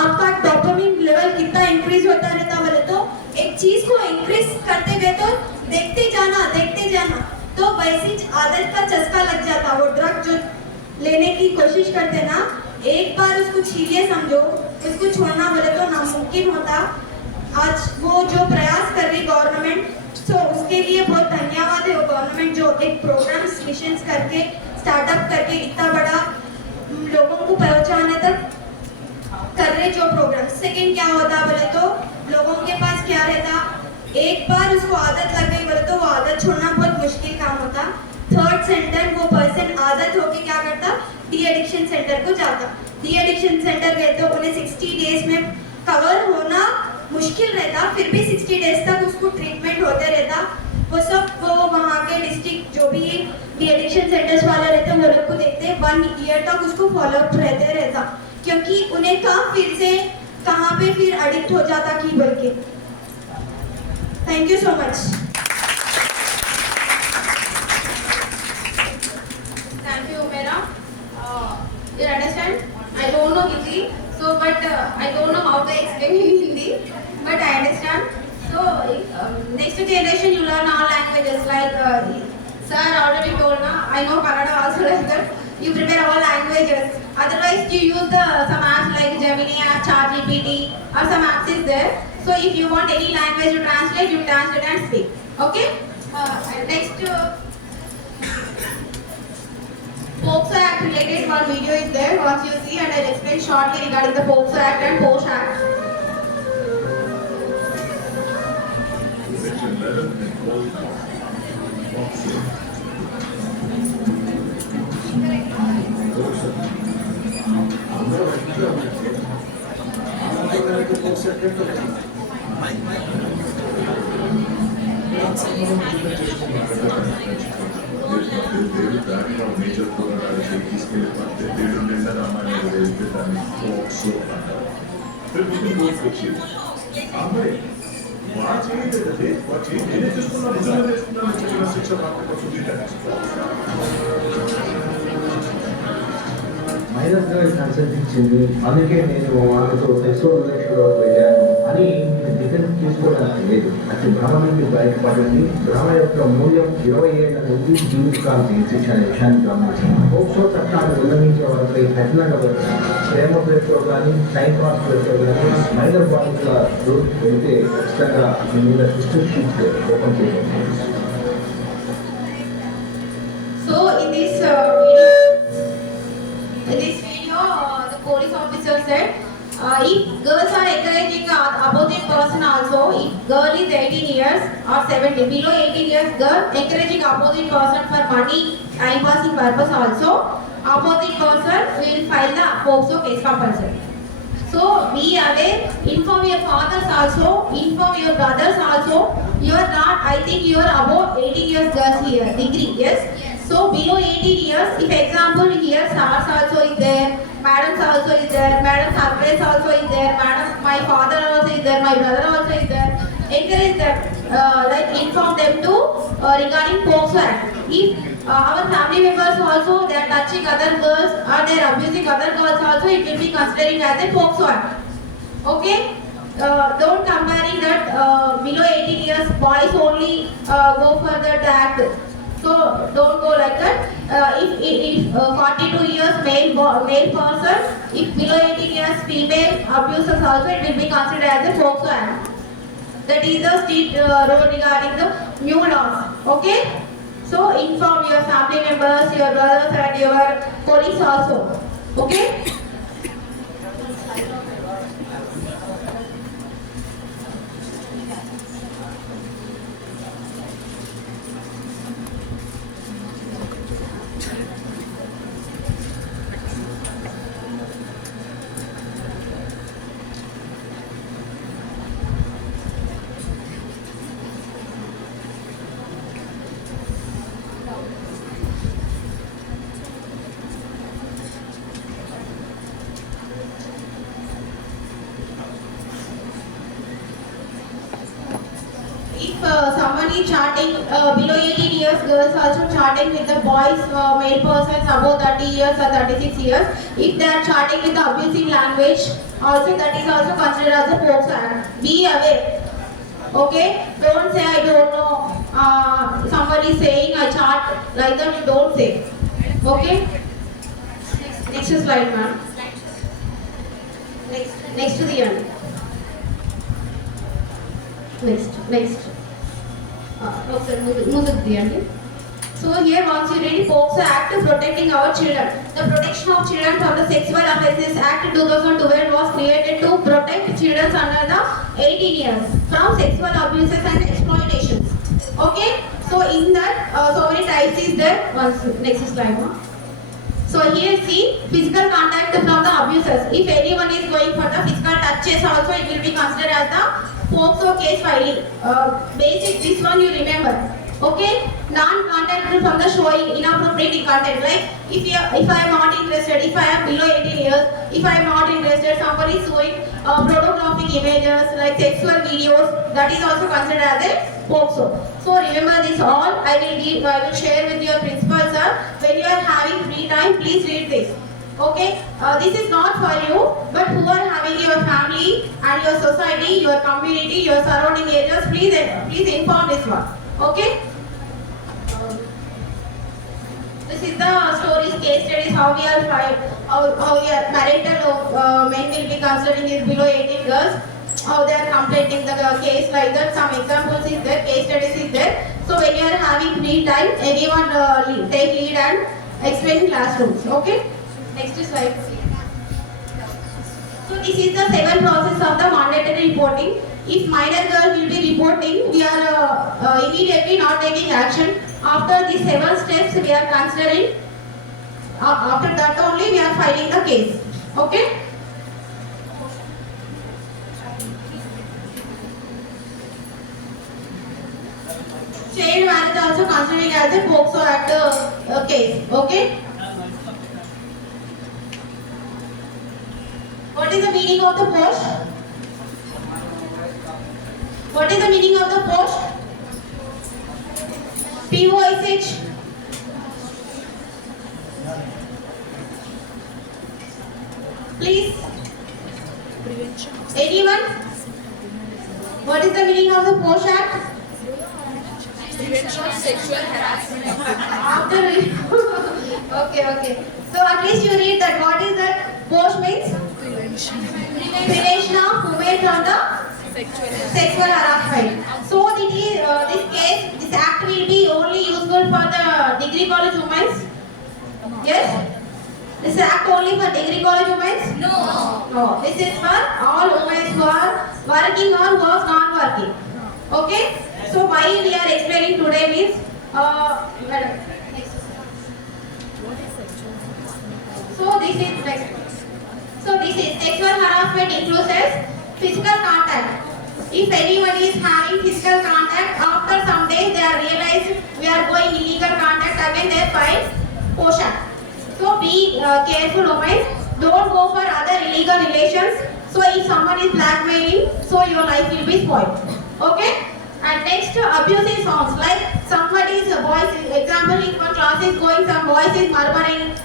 आपका डोपामिन लेवल कितना इंक्रीज होता रहता बोले तो एक चीज को इंक्रीज करते गए तो देखते जाना तो वैसी आदत का चस्का लग जाता। वो ड्रग जो लेने की कोशिश करते ना, एक बार उसको छीलिए समझो, उसको छोड़ना बोले तो नामुमकिन होता। आज वो जो प्रयास कर रही गवर्नमेंट, तो उसके लिए बहुत धन्यवाद है वो गवर्नमेंट जो एक प्रोग्राम्स मिशंस करके स्टार्टअप करके इतना बड़ा लोगों को पहुंचाने तक कर रहे जो प्रोग्राम। सेकंड क्या होता बोले तो लोगों के पास क्या रहता, एक बार उसको आदत लग गई बोले तो वो आदत छोड़ना बहुत मुश्किल काम होता। थर्ड सेंटर वो पर्सन आदत होके क्या करता, डी एडिक्शन सेंटर को जाता। डी एडिक्शन सेंटर गए तो उन्हें 60 डेज में कवर होना मुश्किल रहता, फिर भी 60 डेज तक उसको ट्रीटमेंट होते रहता। वो सब वो वहाँ के डिस्ट्रिक्ट जो भी डी एडिक्शन सेंटर्स वाले रहते वो लोग को देखते, 1 ईयर तक उसको फॉलोअप रहते रहता, क्योंकि उन्हें कहाँ फिर से कहाँ पे फिर एडिक्ट हो जाता कि बोल के। Thank you so much. Thank you, Mera. You understand? I don't know Hindi, so but I don't know how to explain in Hindi, but I understand. So next generation you learn all languages like sir already told na. I know Kannada also like that. You prepare all languages. Otherwise you use some apps like Gemini app, ChatGPT, or some apps is there. So if you want any language to translate, you translate and speak. Okay? And next. POCSO Act related one video is there. Once you see, and I'll explain shortly regarding the POCSO Act and POSH Act. Section 11 is called POCSO. Major పోరాటాలకి తీసుకెళ్ళిపోతే దేవుడు నిండా రామాయణం వెళ్తే దాన్ని POCSO అంటారు. Tribunal కోర్టుకు వచ్చింది అమ్మాయి వాడు చేయలేదండి, వాడు చేయి నేనే చూస్తున్నా, నిజంగా చేస్తున్నాను చెప్పిన శిక్ష రాకపోతుంది. మైనస్ కన్సల్టించింది, అందుకే నేను వాళ్ళతో సెక్సువల్ రిలేషన్లోకి వెళ్ళాను అని డిఫెన్స్ తీసుకోవడానికి లేదు. అతి భ్రమ నుండి బయటపడింది. భ్రమ యొక్క మూల్యం 20 ఏళ్ల నుండి జీవితకాలం శిక్ష అనే విషయాన్ని గమనించాను. పోక్సో చట్టాన్ని ఉల్లంఘించే వారిపై కఠినంగా ప్రేమ పేరుతో కానీ టైం పాస్ పేరుతో కానీ మైనర్ బాలికల రూట్ వెళ్తే ఖచ్చితంగా మీ మీద సిస్టమ్ ఓపెన్ చేయాలి. So in this video, the police officer said, if girls are encouraging opposite person also, if girl is 18 years or 17, below 18 years girl encouraging opposite person for money, time passing purpose also, opposite person will file the POCSO case compulsory. So be aware, inform your fathers also, inform your brothers also. You are not, I think you are above 18 years girls here, degree, yes? So below 18 years, if example here SARS also is there, madams also is there, madam Sarkres also is there, madam my father also is there, my brother also is there. Encourage them, like inform them to regarding POCSO Act. If our family members also they are touching other girls or they are abusing other girls also, it will be considering as a POCSO Act. Okay? Don't comparing that below 18 years boys only go for that act. So don't go like that. if 42 years male person, if below 18 years female abusers also, it will be considered as a POCSO Act. That is the state rule regarding the new laws. Okay? So inform your family members, your brothers and your colleagues also. Okay? If someone is chatting below 18 years, girls also chatting with the boys, male persons above 30 years or 36 years. If they are chatting with the abusive language, also that is also considered as a POCSO Act. Be aware. Okay? Don't say I don't know. Somebody is saying I chat like that. You don't say. Okay? Next slide, ma'am. Next to the end. Next. Okay, move to the end. So here once you read POCSO Act protecting our children. The Protection of Children from the Sexual Offences Act 2012 was created to protect children under the 18 years from sexual abuses and exploitations. Okay? So in that, so many types is there. Next slide. So here see physical contact from the abusers. If anyone is going for the physical touches also, it will be considered as the POCSO case filing. Basic, this one you remember. Okay? Non-contact from the showing inappropriate content. Like if I am not interested, if I am below 18 years, if I am not interested, somebody is showing pornographic images like sexual videos, that is also considered as a POCSO. So remember this all. I will share with your principal sir. When you are having free time, please read this. Okay, this is not for you, but who are having your family and your society, your community, your surrounding areas, please inform this one. Okay. This is the stories, case studies, how we are marital men will be considering is below 18 girls, how they are completing the case like that. Some examples is there, case studies is there. So when you are having free time, everyone take lead and explain in classrooms. Okay. Next slide. So this is the 7 process of the mandatory reporting. If minor girl will be reporting, we are immediately not taking action. After these 7 steps, we are considering. After that only, we are filing the case. Okay? Child marriage also considering as a POCSO Act case. Okay? What is the meaning of the post? What is the meaning of the post? POSH. Please. Anyone? What is the meaning of the POSH Act? Prevention of sexual harassment. After okay. So at least you read that. What is that? POSH means? Prevention of women from the sexual harassment. So this act will be only useful for the degree college women. Yes. This act only for degree college women? No. This is for all women who are working or who are not working. Okay. So why we are explaining today means madam. So this is next. So this is sexual harassment includes physical contact. If anyone is having physical contact, after some days they are realized we are going illegal contact, again they file POSH Act. So be careful, women. Don't go for other illegal relations. So if someone is blackmailing, so your life will be spoiled. Okay? And next, abusive sounds like somebody's voice. Example, if one class is going, some voice is murmuring,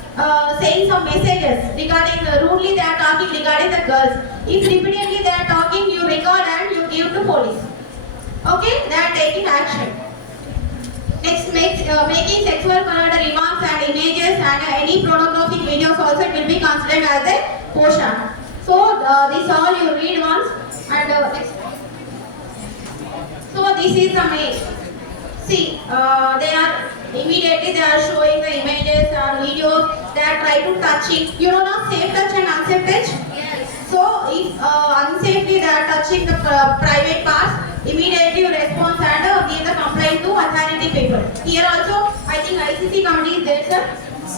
saying some messages regarding rudely they are talking regarding the girls. If repeatedly they are talking, you record and you give to police. Okay, they are taking action. Next, making sexual connoted remarks and and any pornographic videos also it will be considered as a portion. So this all you read once and next. So this is the main. See, they are immediately they are showing the images or videos. They are trying to touch it. You know not safe touch and unsafe touch. Yes. So if unsafely they are touching the private parts, immediately you respond and give the complaint to authority people. Here also, I think ICC committee is there, sir.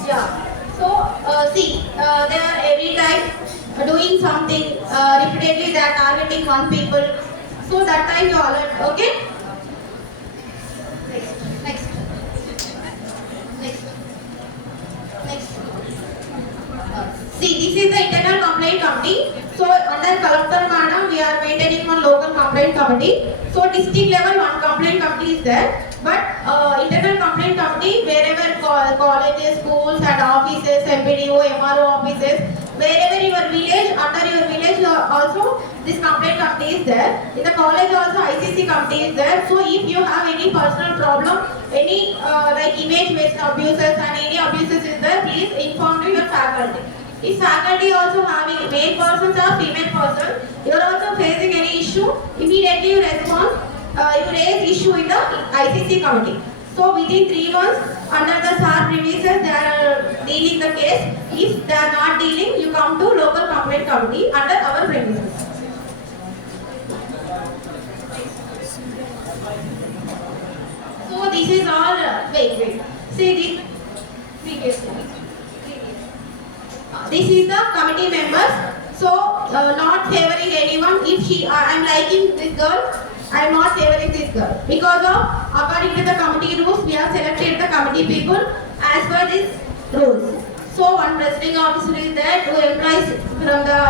Yeah. So see, they are every time doing something repeatedly. They are targeting one people. So that time you alert. Okay. Next. Next. Next. See, this is the internal complaint committee. So under collector madam, we are maintaining one local complaint committee. So district level one complaint committee is there. But internal complaint committee, wherever colleges, schools and offices, MPDO, MRO offices, wherever your village, under your village also this complaint committee is there. In the college also ICC committee is there. So if you have any personal problem, any like image-based abuses and any abuses is there, please inform to your faculty. If faculty also having male persons or female person, you are also facing any issue, immediately you respond, you raise issue in the ICC committee. So within 3 months, under the SAR premises, they are dealing the case. If they are not dealing, you come to local complaint committee under our premises. So this is all, wait. See the previous one. This is the committee members. So not favoring anyone. If I am liking this girl, I am not favoring this girl. Because of according to the committee rules, we have selected the committee people as per these rules. So one presiding officer is there, 2 employees from the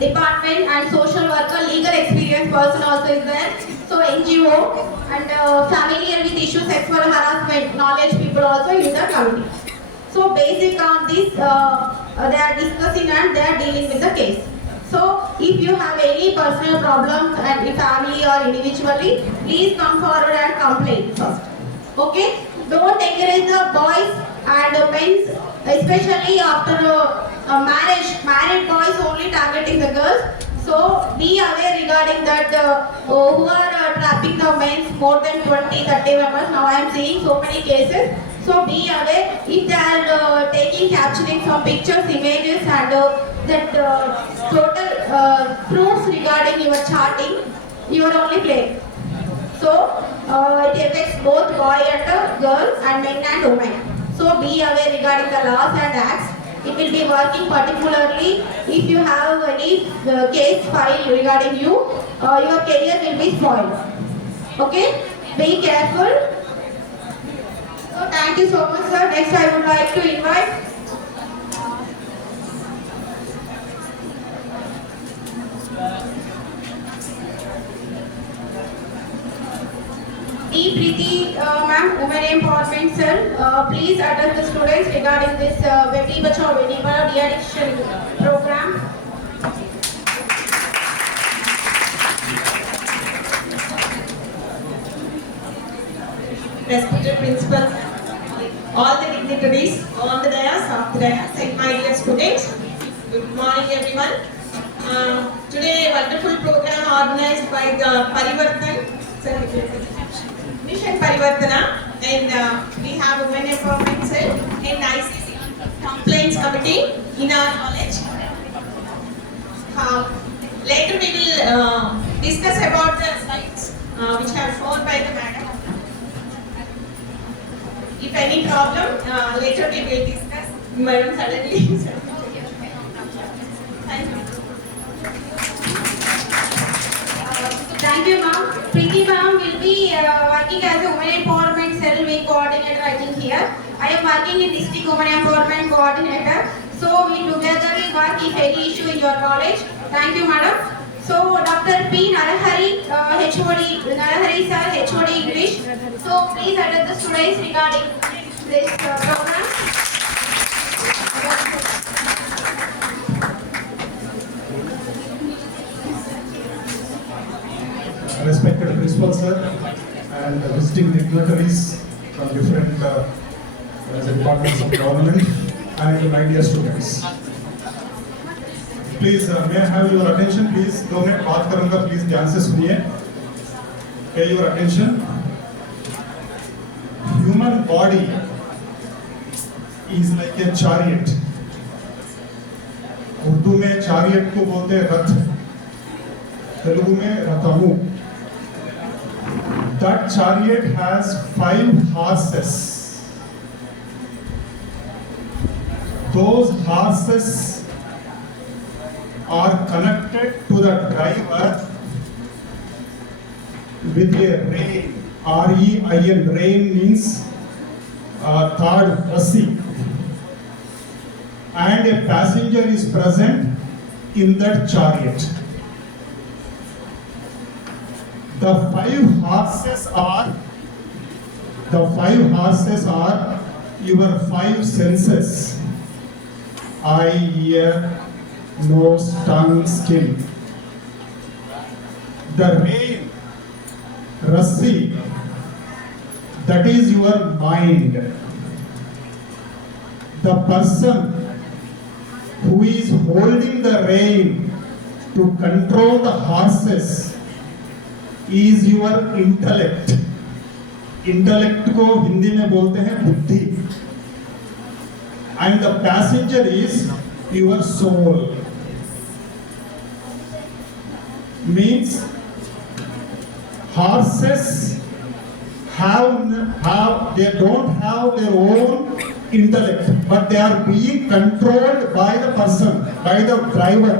department and social worker, legal experience person also is there. So NGO and familiar with issues sexual harassment, knowledge people also in the committee. So basic on this, they are discussing and they are dealing with the case. So if you have any personal problems and in family or individually, please come forward and complain first. Okay? Don't encourage the boys and men, especially after marriage. Married boys only targeting the girls. So be aware regarding that who are trapping the men more than 20, 30 members. Now I am seeing so many cases. So be aware if they are taking capturing some pictures, images and that total proofs regarding your chatting, you are only playing. So it affects both boy and girl and men and women. So be aware regarding the laws and acts. It will be working particularly if you have any case file regarding you, your career will be spoiled. Okay? Be careful. So thank you so much, sir. Next I would like to invite D. Preeti ma'am, Women Empowerment Cell. Please address the students regarding this Beti Bachao Beti Padhao de-addiction program. Respected principal, all the dignitaries on the dais, off the dais, and my dear students, good morning everyone. Today a wonderful program organized by the Mission Parivartana, and we have Women Empowerment Cell and ICC Complaints Committee in our college. Later we will discuss about the slides which are shown by the madam. If any problem, later we will discuss. Madam suddenly. Thank you. Thank you, ma'am. Preeti ma'am will be working as a Women Empowerment Cell Wing Coordinator, I think here. I am working in District Women Empowerment Coordinator. So we together will work if any issue in your college. Thank you, madam. So Dr. P. Narahari, HOD, Narahari sir, HOD English. So please address the students regarding this program. Respected principal sir and visiting dignitaries from different departments of government, and my dear students. Please, may I have your attention, please? 2 minute बात करूंगा, please ध्यान से सुनिए. Pay your attention. Human body is like a chariot. Urdu में chariot को बोलते हैं रथ, तेलुगु में रथमु. That chariot has 5 horses. Those horses are connected to the driver with a rein. R-E-I-N. Rein means third rassi. And a passenger is present in that chariot. The 5 horses are your 5 senses: eye, ear, nose, tongue, skin. The rein, rassi, that is your mind. The person who is holding the rein to control the horses is your intellect. Intellect को हिंदी में बोलते हैं बुद्धि. And the passenger is your soul. Means horses they don't have their own intellect, but they are being controlled by the person, by the driver.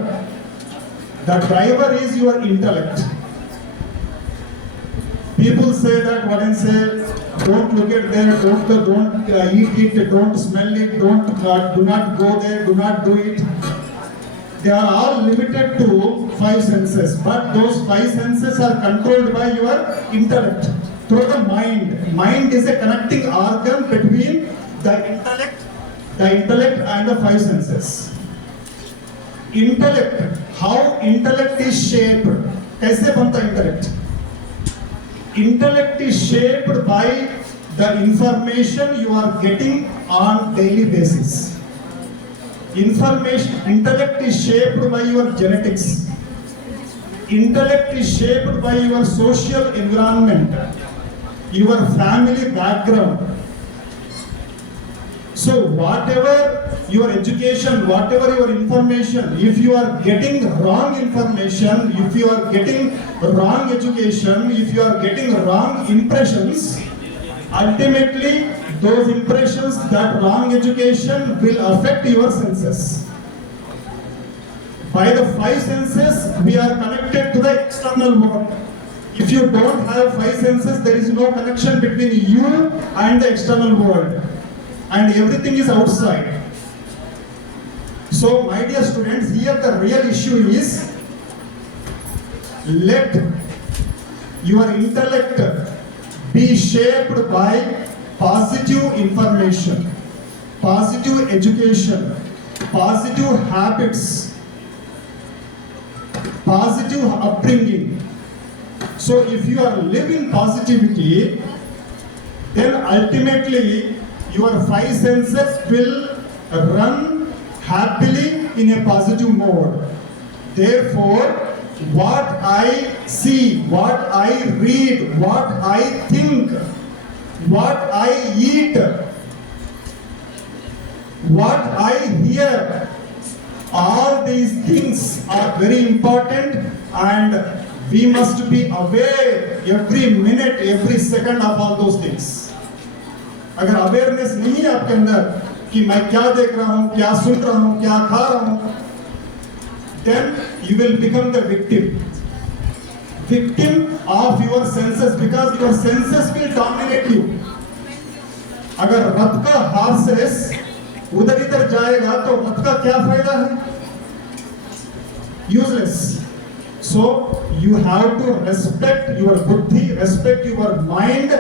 The driver is your intellect. People say that, what I say, don't look at there, don't eat it, don't smell it, do not go there, do not do it. They are all limited to 5 senses, but those 5 senses are controlled by your intellect through the mind. Mind is a connecting organ between the intellect and the 5 senses. Intellect, how intellect is shaped? कैसे बनता intellect? Intellect is shaped by the information you are getting on daily basis. Intellect is shaped by your genetics. Intellect is shaped by your social environment, your family background. So whatever your education, whatever your information, if you are getting wrong information, if you are getting wrong education, if you are getting wrong impressions, ultimately those impressions, that wrong education will affect your senses. By the 5 senses, we are connected to the external world. If you don't have 5 senses, there is no connection between you and the external world. And everything is outside. So, my dear students, here the real issue is, let your intellect be shaped by positive information, positive education, positive habits, positive upbringing. So, if you are living positivity, then ultimately your 5 senses will run happily in a positive mode. Therefore, what I see, what I read, what I think, what I eat, what I hear, all these things are very important, and we must be aware every minute, every second of all those things. अगर awareness नहीं है आपके अंदर कि मैं क्या देख रहा हूं, क्या सुन रहा हूं, क्या खा रहा हूं, then you will become the victim of your senses, because your senses will dominate you. अगर रथ का हॉर्सेस उधर इधर जाएगा तो रथ का क्या फायदा है? Useless. So you have to respect your buddhi, respect your mind,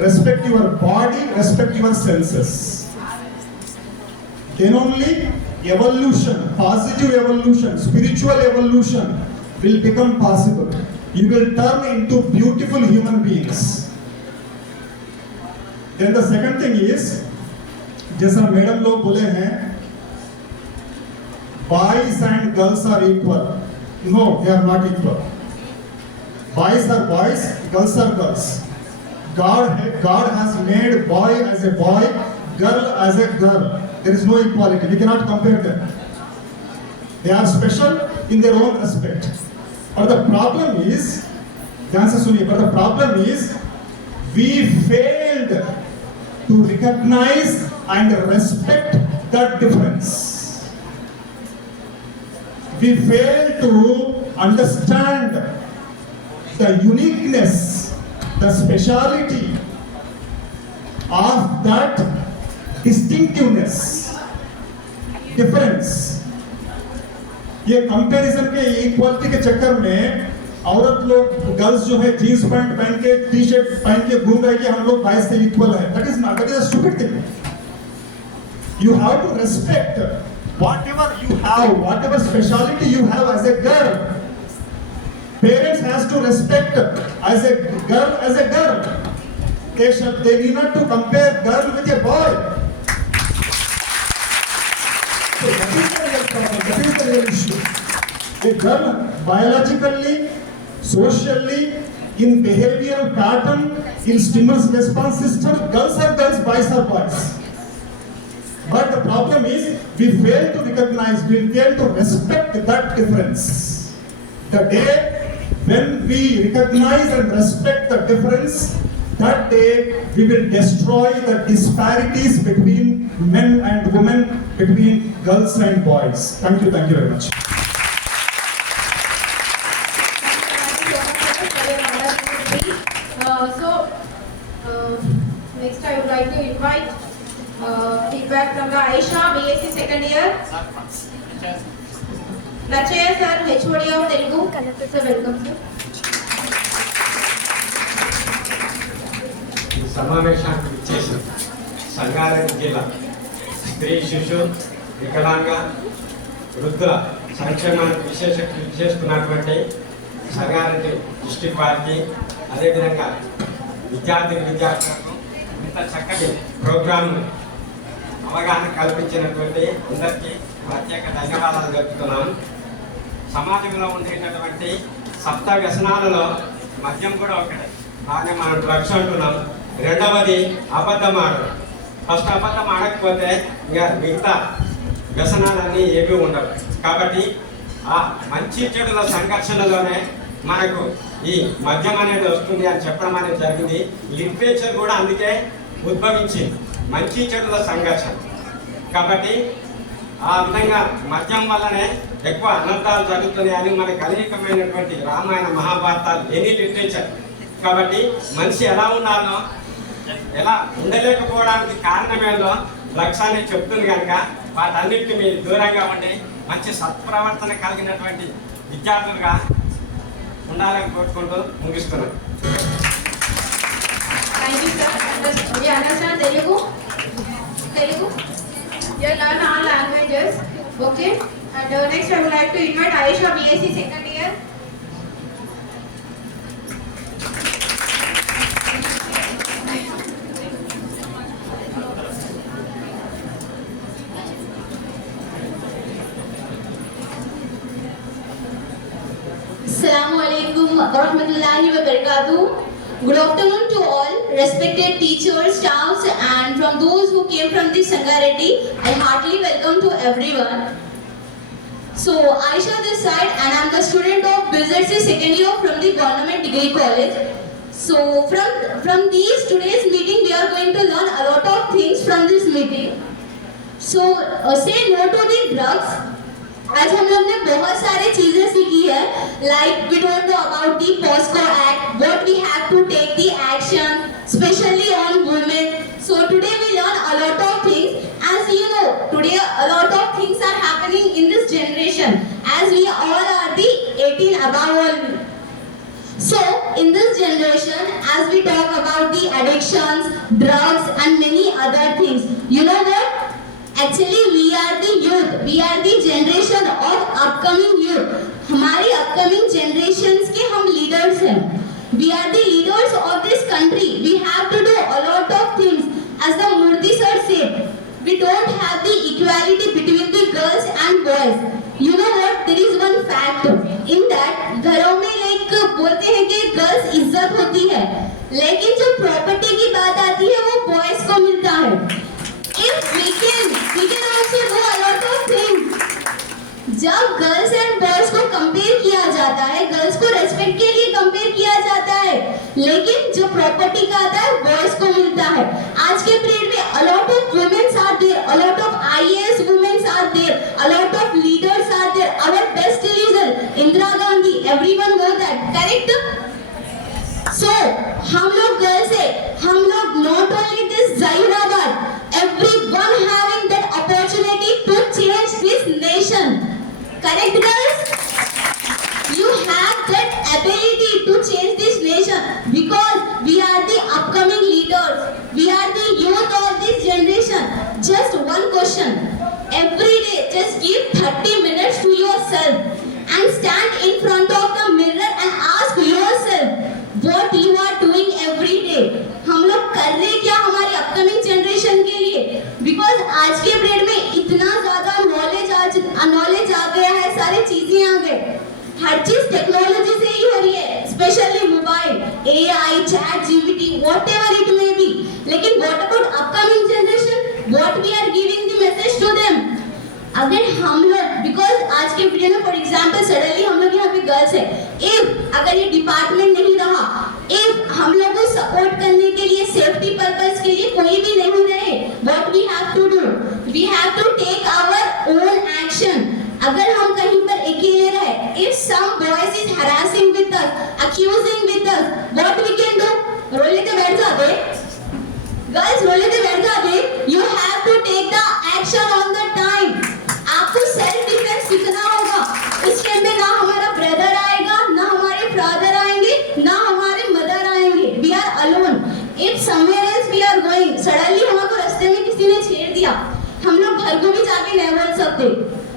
respect your body, respect your senses. Then only evolution, positive evolution, spiritual evolution will become possible. You will turn into beautiful human beings. Then the second thing is, जैसा madam लोग बोले हैं boys and girls are equal. No, they are not equal. Boys are boys, girls are girls. God has made boy as a boy, girl as a girl. There is no equality. We cannot compare them. They are special in their own respect. But the problem is, we failed to recognize and respect that difference. We failed to understand the uniqueness, the speciality of that distinctiveness, difference. ये comparison के equality के चक्कर में औरत लोग girls जो है jeans pant पहन के टी शर्ट पहन के घूम रहे कि हम लोग बॉयज से इक्वल है. That is a stupid thing. You have to respect whatever you have, whatever speciality you have as a girl. Parents has to respect as a girl. They need not to compare girl with a boy. So that is the real problem. That is the real issue. A girl biologically, socially, in behavioral pattern, in stimulus response system, girls are girls, boys are boys. But the problem is we fail to recognize, we fail to respect that difference. The day when we recognize and respect the difference, that day we will destroy the disparities between men and women, between girls and boys. Thank you very much. Next I would like to invite feedback from the Aisha, BSc second year. Lachaya sir, HOD of Telugu. Sir, welcome sir. సమావేశానికి ఇచ్చేసి సంగారెడ్డి జిల్లా స్త్రీ శిశు వికలాంగ వృద్ధుల సంక్షేమానికి విశేష కృషి చేసుకున్నటువంటి సంగారెడ్డి డిస్ట్రిక్ట్ వారికి అదేవిధంగా విద్యార్థులకు ఇంత చక్కటి ప్రోగ్రాంను అవగాహన కల్పించినటువంటి అందరికీ ప్రత్యేక ధన్యవాదాలు తెలుపుతున్నాను. సమాజంలో ఉండేటటువంటి సప్త వ్యసనాలలో మద్యం కూడా ఒకటే. బాగా మనం డ్రగ్స్ అంటున్నాం. రెండవది అబద్ధం ఆడడం. ఫస్ట్ అబద్ధం ఆడకపోతే ఇంకా మిగతా వ్యసనాలన్నీ ఏవి ఉండవు. కాబట్టి ఆ మంచి చెడుల సంఘర్షణలోనే మనకు ఈ మద్యం అనేది వస్తుంది అని చెప్పడం అనేది జరిగింది. లిటరేచర్ కూడా అందుకే ఉద్భవించింది, మంచి చెడుల సంఘర్షణ. కాబట్టి ఆ విధంగా మద్యం వల్లనే ఎక్కువ అనర్థాలు జరుగుతున్నాయని మనకు అనేకమైనటువంటి రామాయణ మహాభారతాలు ఎనీ లిటరేచర్. కాబట్టి మనిషి ఎలా ఉన్నారో, ఎలా ఉండలేకపోవడానికి కారణమేందో డ్రగ్స్ అనేది చెప్తుంది కనుక వాటన్నిటికీ మీరు దూరంగా ఉండి మంచి సత్ప్రవర్తన కలిగినటువంటి విద్యార్థులుగా ఉండాలని కోరుకుంటూ ముగిస్తున్నాను. Thank you sir. We understand Telugu? You learn all languages. Okay. And next I would like to invite Aisha, BSc second year. Assalamualaikum warahmatullahi wabarakatuh. Good afternoon to all respected teachers, staffs and from those who came from the Sangareddy. I heartily welcome to everyone. So Aisha this side and I am the student of BSc second year from the Government Degree College. So from today's meeting we are going to learn a lot of things from this meeting. So say no to the drugs. आज हम लोग ने बहुत सारे चीजें सीखी है, like we don't know about the POSCO Act, what we have to take the action, especially on women. So today we learn a lot of things. As you know, today a lot of things are happening in this generation, as we all are the 18 above only. So in this generation, as we talk about the addictions, drugs and many other things, you know what? Actually we are the youth, we are the generation of upcoming youth. हमारी upcoming generations के हम leaders हैं. We are the leaders of this country. We have to do a lot of things. As the Murthy sir said, we don't have the equality between the girls and boys. You know what? There is one fact in that घरों में like बोलते हैं कि girls इज्जत होती है, लेकिन जब प्रॉपर्टी की बात आती है वो बॉयज को मिलता है. If we can also do a lot of things. जब गर्ल्स एंड बॉयज को कंपेयर किया जाता है, गर्ल्स को रेस्पेक्ट के लिए कंपेयर किया जाता है, लेकिन जो प्रॉपर्टी का आता है बॉयज को मिलता है. आज के पीरियड में a lot of women are there, a lot of IAS women are there, a lot of leaders are there. Our best leader Indira Gandhi, everyone know that, correct? So हम लोग girls है, हम लोग not only this Zahirabad, everyone having that opportunity to change this nation. Correct, girls? You have that ability to change this nation because we are the upcoming leaders. We are the youth of this generation. Just one question. Every day, just give 30 minutes to yourself and stand in front of the mirror and ask yourself what you are doing every day. हम लोग कर रहे क्या हमारी upcoming generation के लिए? Because आज के पीरियड में इतना ज्यादा नॉलेज आ गया है, सारी चीजें आ गए, हर चीज टेक्नोलॉजी से ही हो रही है, specially mobile, AI, chat GPT, whatever it may be. लेकिन what about upcoming generation? What we are giving the message to them? अगर हम लोग, बिकॉज आज के वीडियो में फॉर एग्जाम्पल सडनली हम लोग यहाँ पे गर्ल्स है, इफ अगर ये डिपार्टमेंट नहीं रहा, इफ हम लोग को सपोर्ट करने के लिए सेफ्टी पर्पस के लिए कोई भी नहीं रहे, what we have to do, we have to take our own action. अगर हम कहीं पर अकेले रहे, if some boys is harassing with us, accusing with us, what we can do? रोल लेके बैठ जाते गर्ल्स, रोल लेके बैठ जाते. You have to take the action on the time. आपको सेल्फ डिफेंस सीखना होगा. इस टाइम में ना हमारा ब्रदर आएगा, ना हमारे फादर आएंगे, ना हमारे मदर आएंगे. We are alone. If somewhere else we are going, suddenly हमको रास्ते में किसी ने छेड़ दिया, हम लोग घर को भी जाके नहीं बोल सकते,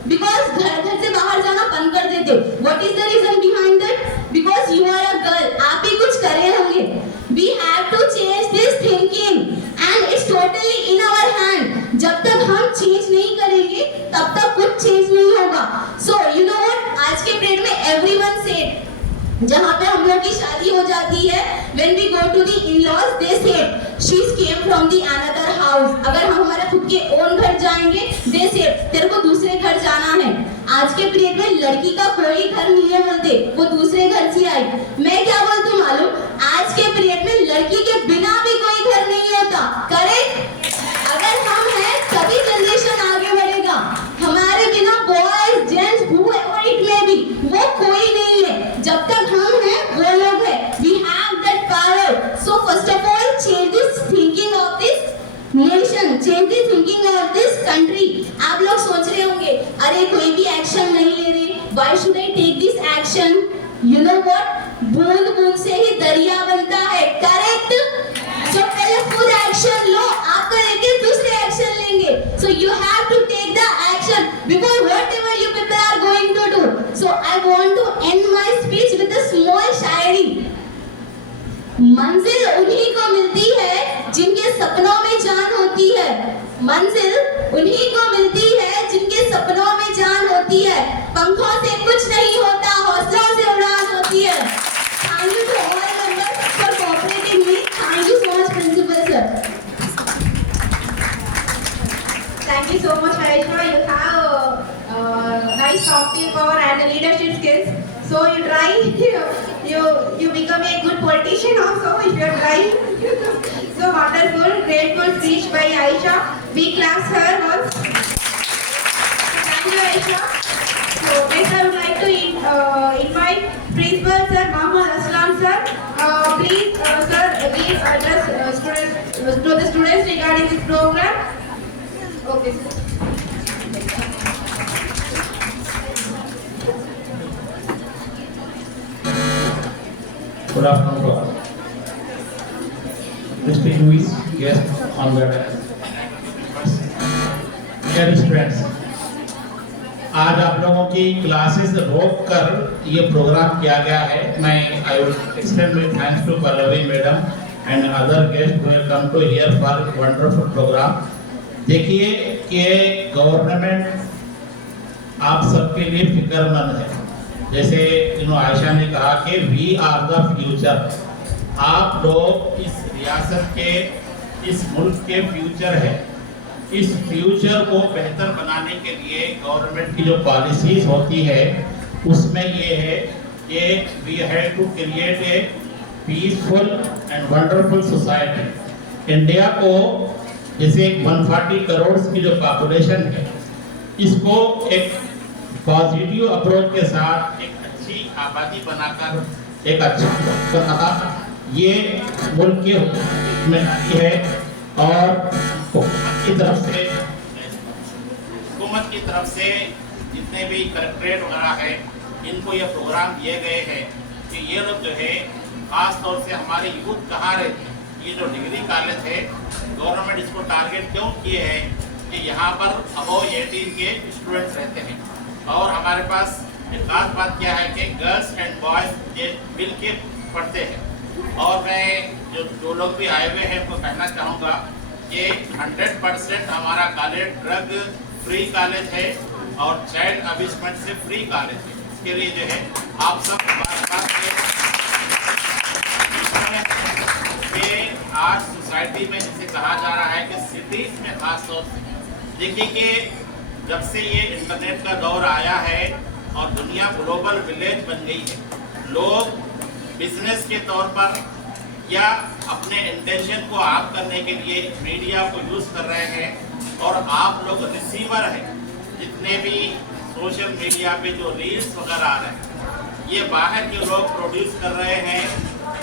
बिकॉज घर से बाहर जाना बंद कर देते. What is the reason behind that? Because you are a girl. आप ही कुछ कर रहे होंगे. We have to change this thinking and it's totally in our hand. जब तक हम चेंज नहीं करेंगे तब तक कुछ चेंज नहीं होगा. सो यू नो व्हाट, आज के पीरियड में एवरीवन सेड, जहाँ पे हम लोग की शादी हो जाती है, when we go to the in-laws, they said she came from the another house. अगर हम हमारे खुद के ओन घर जाएंगे, they said तेरे को दूसरे घर जाना है. आज के पीरियड में लड़की का कोई घर नहीं है बोलते, वो दूसरे घर से आई. मैं क्या बोलती हूँ मालूम? आज के पीरियड में लड़की के बिना भी कोई घर नहीं होता. करेक्ट? अगर हम हैं तभी जनरेशन आगे बढ़ेगा. हमारे बिना boys, gents, whoever it may be, वो कोई नहीं है. जब तक हम हैं वो लोग हैं. We have that power. So first of all, change this thinking of this nation, change the thinking of this country. आप लोग सोच रहे होंगे, अरे कोई भी एक्शन नहीं ले रहे, why should I take this action? You know what? बूंद बूंद से ही दरिया बनता है. करेक्ट? So पहले खुद एक्शन लो, आपका लेके दूसरे एक्शन लेंगे. So you have to take the action because whatever you people are going to do. So I want to end my speech with a small शायरी. मंजिल उन्हीं को मिलती है जिनके सपनों में जान होती है. मंजिल उन्हीं को मिलती है जिनके सपनों में जान होती है. पंखों से कुछ नहीं होता, हौसलों से उड़ान होती है. Thank you to all members for cooperating me. Thank you so much, Principal Sir. Thank you so much, Aisha. You have nice talking power and leadership skills. So you try, you become a good politician also if you are trying. So wonderful, grateful speech by Aisha. We clap her once. Thank you, Aisha. So next I would like to invite Principal Sir Mohammad Aslam Sir. Please, sir, give address to the students regarding this program. Okay, sir. Good afternoon to all. Distinguished guests on the dear students, आज आप लोगों की classes रोक कर ये programme किया गया है. मैं I would extend my thanks to Pallavi madam and other guest who have come to here for wonderful programme. देखिए कि गवर्नमेंट आप सबके लिए फिक्रमंद है। जैसे आयशा ने कहा कि वी आर द फ्यूचर, आप लोग इस रियासत के, इस मुल्क के फ्यूचर है। इस फ्यूचर को बेहतर बनाने के लिए गवर्नमेंट की जो पॉलिसीज होती है उसमें ये है कि we have to create a peaceful and wonderful society. India को जैसे 140 करोड़ की जो पॉपुलेशन है, इसको एक पॉजिटिव अप्रोच के साथ एक अच्छी आबादी बनाकर एक अच्छा ये मुल्क की जिम्मेदारी है। और हुकूमत की तरफ से जितने भी कलेक्ट्रेट वगैरह है, इनको ये प्रोग्राम दिए गए हैं कि ये लोग जो है खास तौर से हमारे यूथ कहाँ रहते हैं। ये जो डिग्री कॉलेज है, गवर्नमेंट इसको टारगेट क्यों किए हैं कि यहाँ पर अबव 18 के स्टूडेंट्स रहते हैं। और हमारे पास एक खास बात क्या है कि गर्ल्स एंड बॉयज ये मिल के पढ़ते हैं। और मैं जो लोग भी आए हुए हैं उनको कहना चाहूँगा कि 100% हमारा कॉलेज ड्रग फ्री कॉलेज है और चाइल्ड अब्यूजमेंट से फ्री कॉलेज है। इसके लिए जो है आप सब आज सोसाइटी में जिसे कहा जा रहा है कि सिटीज में खास तौर से देखिए कि जब से ये इंटरनेट का दौर आया है और दुनिया ग्लोबल विलेज बन गई है, लोग बिजनेस के तौर पर या अपने इंटेंशन को आप करने के लिए मीडिया को यूज कर रहे हैं। और आप लोग रिसीवर हैं। जितने भी सोशल मीडिया पे जो रील्स वगैरह आ रहे हैं, ये बाहर के लोग प्रोड्यूस कर रहे हैं,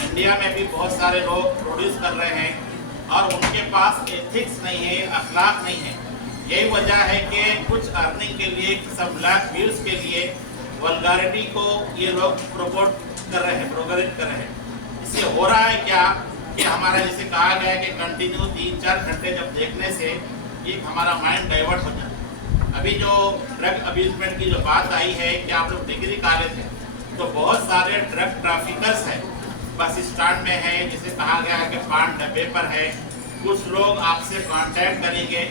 इंडिया में भी बहुत सारे लोग प्रोड्यूस कर रहे हैं और उनके पास एथिक्स नहीं है, अखलाक नहीं है। यही वजह है कि कुछ अर्निंग के लिए, सब लाख व्यूज के लिए वल्गारिटी को ये लोग प्रोपोट कर रहे हैं, प्रोग्रेस कर रहे हैं। इससे हो रहा है क्या कि हमारा जैसे कहा गया है कि कंटिन्यू 3-4 घंटे जब देखने से ये हमारा माइंड डाइवर्ट हो जाता है। अभी जो ड्रग अब्यूजमेंट की जो बात आई है कि आप लोग डिग्री कॉलेज है, तो बहुत सारे ड्रग ट्रैफिकर्स हैं, बस स्टैंड में है, जिसे कहा गया है कि पान डब्बे पर है। कुछ लोग आपसे कांटेक्ट करेंगे,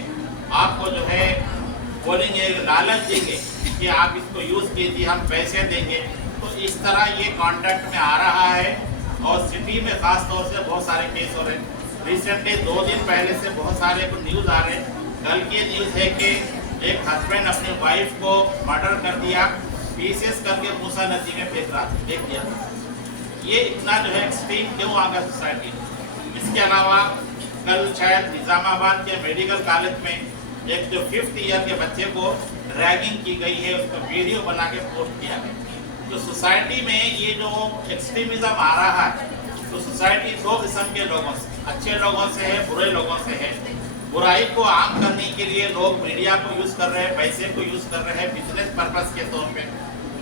आपको जो है बोलेंगे, लालच देंगे कि आप इसको यूज कीजिए, हम पैसे देंगे। तो इस तरह ये कांटेक्ट में आ रहा है और सिटी में खास तौर से बहुत सारे केस हो रहे हैं। रिसेंटली 2 दिन पहले से बहुत सारे न्यूज आ रहे हैं। कल की न्यूज है कि एक हस्बैंड अपनी वाइफ को मर्डर कर दिया, पीसेस करके मूसा नदी में फेंक रहा था, देख दिया। ये इतना जो है एक्सट्रीम क्यों आ गया सोसाइटी। इसके अलावा कल शायद निजामाबाद के मेडिकल कॉलेज में एक जो 5th ईयर के बच्चे को रैगिंग की गई है, उसका वीडियो बना के पोस्ट किया है। तो सोसाइटी में ये जो एक्सट्रीमिज्म आ रहा है, तो सोसाइटी 2 किस्म के लोगों से, अच्छे लोगों से है, बुरे लोगों से है। बुराई को आम करने के लिए लोग मीडिया को यूज कर रहे हैं, पैसे को यूज कर रहे हैं बिजनेस पर्पस के तौर पे।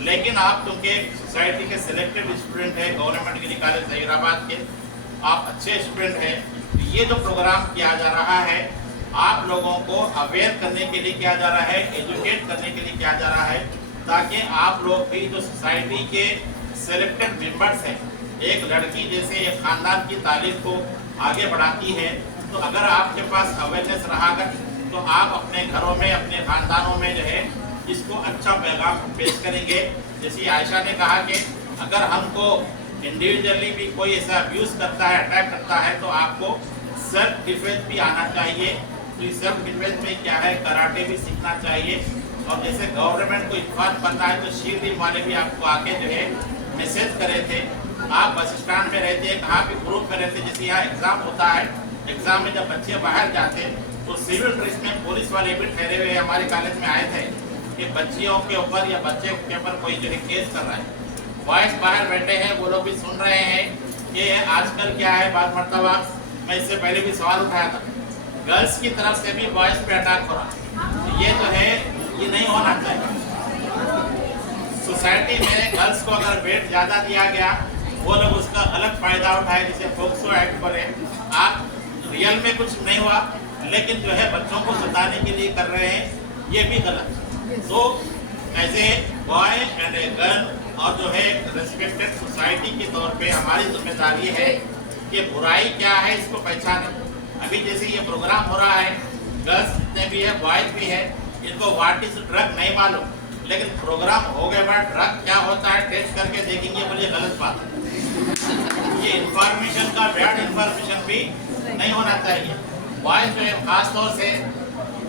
लेकिन आप क्योंकि सोसाइटी के सिलेक्टेड स्टूडेंट हैं, गवर्नमेंट डिग्री कॉलेज हैदराबाद के, आप अच्छे स्टूडेंट हैं, तो ये जो प्रोग्राम किया जा रहा है, आप लोगों को अवेयर करने के लिए किया जा रहा है, एजुकेट करने के लिए किया जा रहा है, ताकि आप लोग भी जो सोसाइटी के सिलेक्टेड मेंबर्स हैं, एक लड़की जैसे एक खानदान की तालीम को आगे बढ़ाती है, तो अगर आपके पास अवेयरनेस रहा तो आप अपने घरों में, अपने खानदानों में जो है इसको अच्छा पैगाम पेश करेंगे। जैसे आयशा ने कहा कि अगर हमको इंडिविजुअली भी कोई ऐसा अब्यूज करता है, अटैक करता है, तो आपको सेल्फ डिफेंस भी आना चाहिए। तो सेल्फ डिफेंस में क्या है, कराटे भी सीखना चाहिए। और जैसे गवर्नमेंट को इत्तेफाक पता है, तो शीर टीम वाले भी आपको आके जो है मैसेज करे थे। आप बस स्टैंड में रहते हैं, कहाँ भी ग्रुप में रहते, जैसे यहाँ एग्जाम होता है, एग्जाम में जब बच्चे बाहर जाते हैं तो सिविल ड्रेस में पुलिस वाले भी ठहरे हुए हमारे कॉलेज में आए थे कि बच्चियों के ऊपर या बच्चे के ऊपर कोई जो है केस कर रहा है। बॉयज बाहर बैठे हैं, वो लोग भी सुन रहे हैं कि आजकल क्या है। बात मरतबा मैं इससे पहले भी सवाल उठाया था, गर्ल्स की तरफ से भी बॉयज पे अटैक हो रहा है। ये जो है ये नहीं होना चाहिए। सोसाइटी में गर्ल्स को अगर वेट ज़्यादा दिया गया, वो लोग उसका अलग फायदा उठाए, जैसे पोक्सो एक्ट पर है। आप रियल में कुछ नहीं हुआ, लेकिन जो है बच्चों को सताने के लिए कर रहे हैं, ये भी गलत। तो as a boy and a girl और जो है रेस्पेक्टेड सोसाइटी के तौर पे हमारी जिम्मेदारी है कि बुराई क्या है इसको पहचानें। अभी जैसे ये प्रोग्राम हो रहा है, गर्ल्स जितने भी है, बॉयज भी है, इनको व्हाट इज ड्रग नहीं मालूम, लेकिन प्रोग्राम हो गए बाद ड्रग क्या होता है टेस्ट करके देखेंगे, बोलिए गलत बात है। ये इंफॉर्मेशन का बैड इंफॉर्मेशन भी नहीं होना चाहिए। बॉयज जो है खास तौर से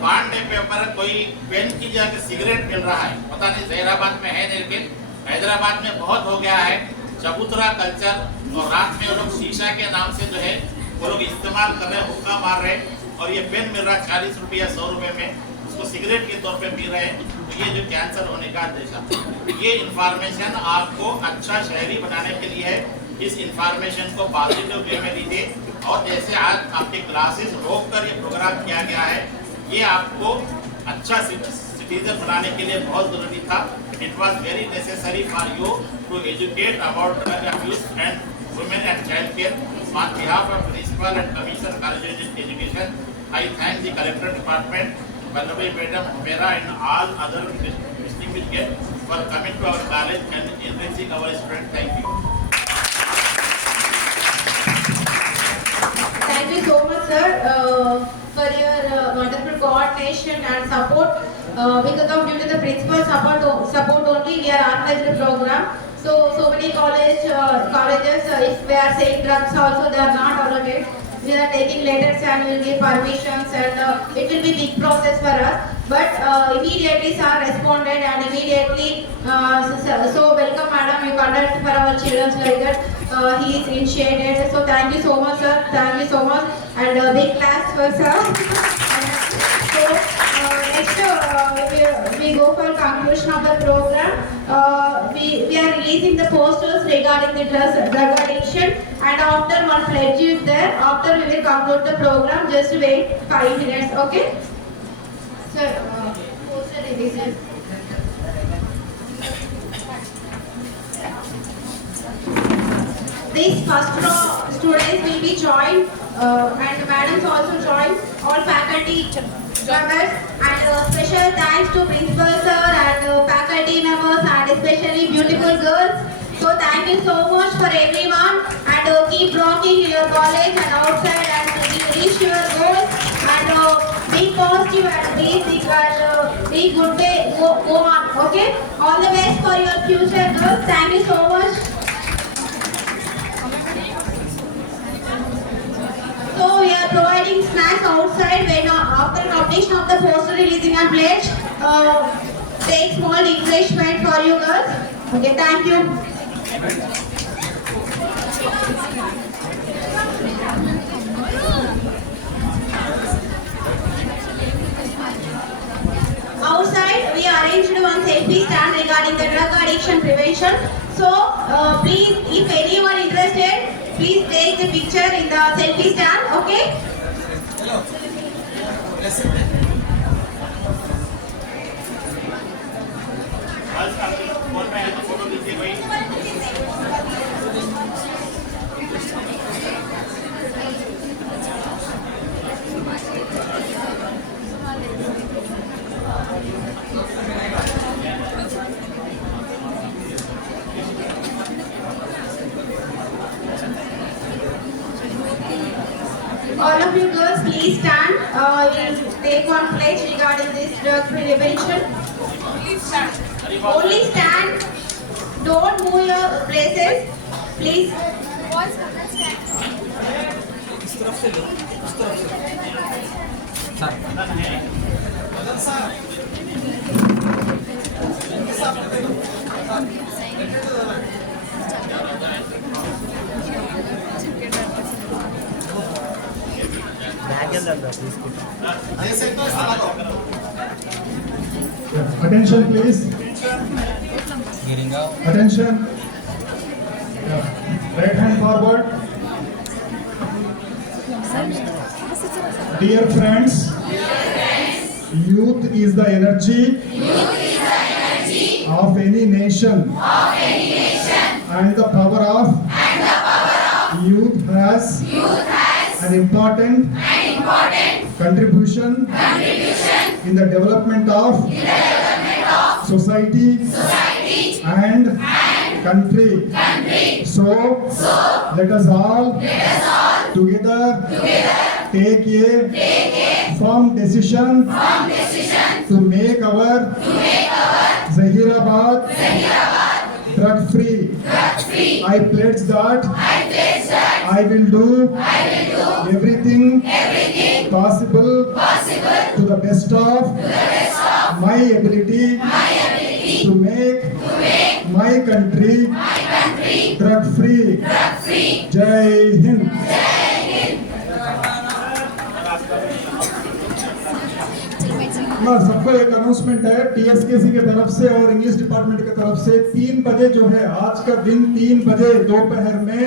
बॉन्ड डे पेपर कोई पेन की जगह सिगरेट मिल रहा है, पता नहीं जहीराबाद में है, लेकिन हैदराबाद में बहुत हो गया है चबूतरा कल्चर, और रात में वो लोग शीशा के नाम से जो है वो लोग इस्तेमाल कर रहे, हुक्का मार रहे, और ये पेन मिल रहा है 40 रुपये या 100 रुपये में, उसको सिगरेट के तौर पे पी रहे हैं। तो ये जो कैंसर होने का देशा, ये इंफॉर्मेशन आपको अच्छा शहरी बनाने के लिए है। इस इंफॉर्मेशन को पॉजिटिव वे में लीजिए, और जैसे आज आपके क्लासेस रोक कर ये प्रोग्राम किया गया है, ये आपको अच्छा सिटीजन बनाने के लिए बहुत जरूरी था। It was very necessary for you to educate about drug abuse and women and child care. On behalf of Principal and Commissioner College of Education, I thank the Collector Department, Pallavi Madam, Humera, and all other distinguished guests for coming to our college and enriching our students. Thank you. Thank you so much, sir, for your wonderful coordination and support. Because of due to the principal support only, we are organizing the program. So many colleges, if we are saying drugs also, they are not allotted. We are taking letters and we will give permissions, and it will be big process for us. But immediately sir responded, and immediately, so welcome madam, you conduct for our children like that. He is initiated. So thank you so much, sir. Thank you so much, and big class for sir. So next we go for conclusion of the program. We are releasing the posters regarding the drug addiction, and after one pledge is there, after we will conclude the program. Just wait 5 minutes, okay? Sir, poster releases. These first row students will be joined, and madams also join, all faculty members, and special thanks to principal sir and faculty members, and especially beautiful girls. So thank you so much for everyone, and keep rocking in your college and outside, and reach your goals, and be positive and be sick, and be good way, go on, okay? All the best for your future girls. Thank you so much. So we are providing snacks outside when after completion of the poster releasing and pledge. Take small refreshment for you girls. Okay, thank you. Outside we arranged one selfie stand regarding the drug addiction prevention. So please, if anyone interested, please take the picture in the selfie stand, okay? Hello. Yes. All of you girls, please stand. We'll take one pledge regarding this drug prevention. Please stand. Only stand. Don't move your places. Please. Attention please. Attention. Right hand forward. Dear friends, youth is the energy of any nation, and the power of youth has an important contribution in the development of society and country. So let us all together take a firm decision to make our Zahirabad, drug free. I pledge that I will do everything possible to the best of my ability to make my country drug free. Jai Hind. सबको एक announcement है टीएसकेसी के तरफ से और English department की तरफ से 3 बजे जो है आज का दिन 3 बजे दोपहर में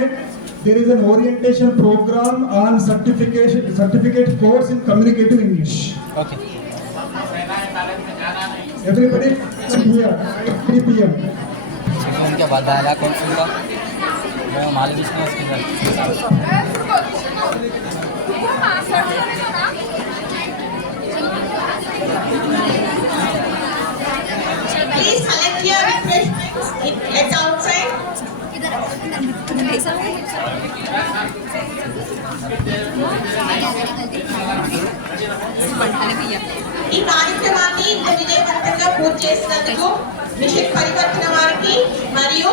there is an orientation programme on certificate course in communicative English. Okay. Everybody here 3 PM. उनके बाद आया कौन सा वो मालिक इसने उसके Please collect your refreshments. It's outside. ఈ కార్యక్రమాన్ని ఇంత విజయవంతంగా పూర్తి చేసినందుకు మిషన్ పరివర్తన వారికి మరియు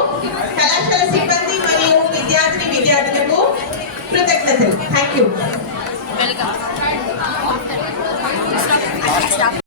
కళాశాల సిబ్బంది మరియు విద్యార్థినులకు కృతజ్ఞతలు. Thank you.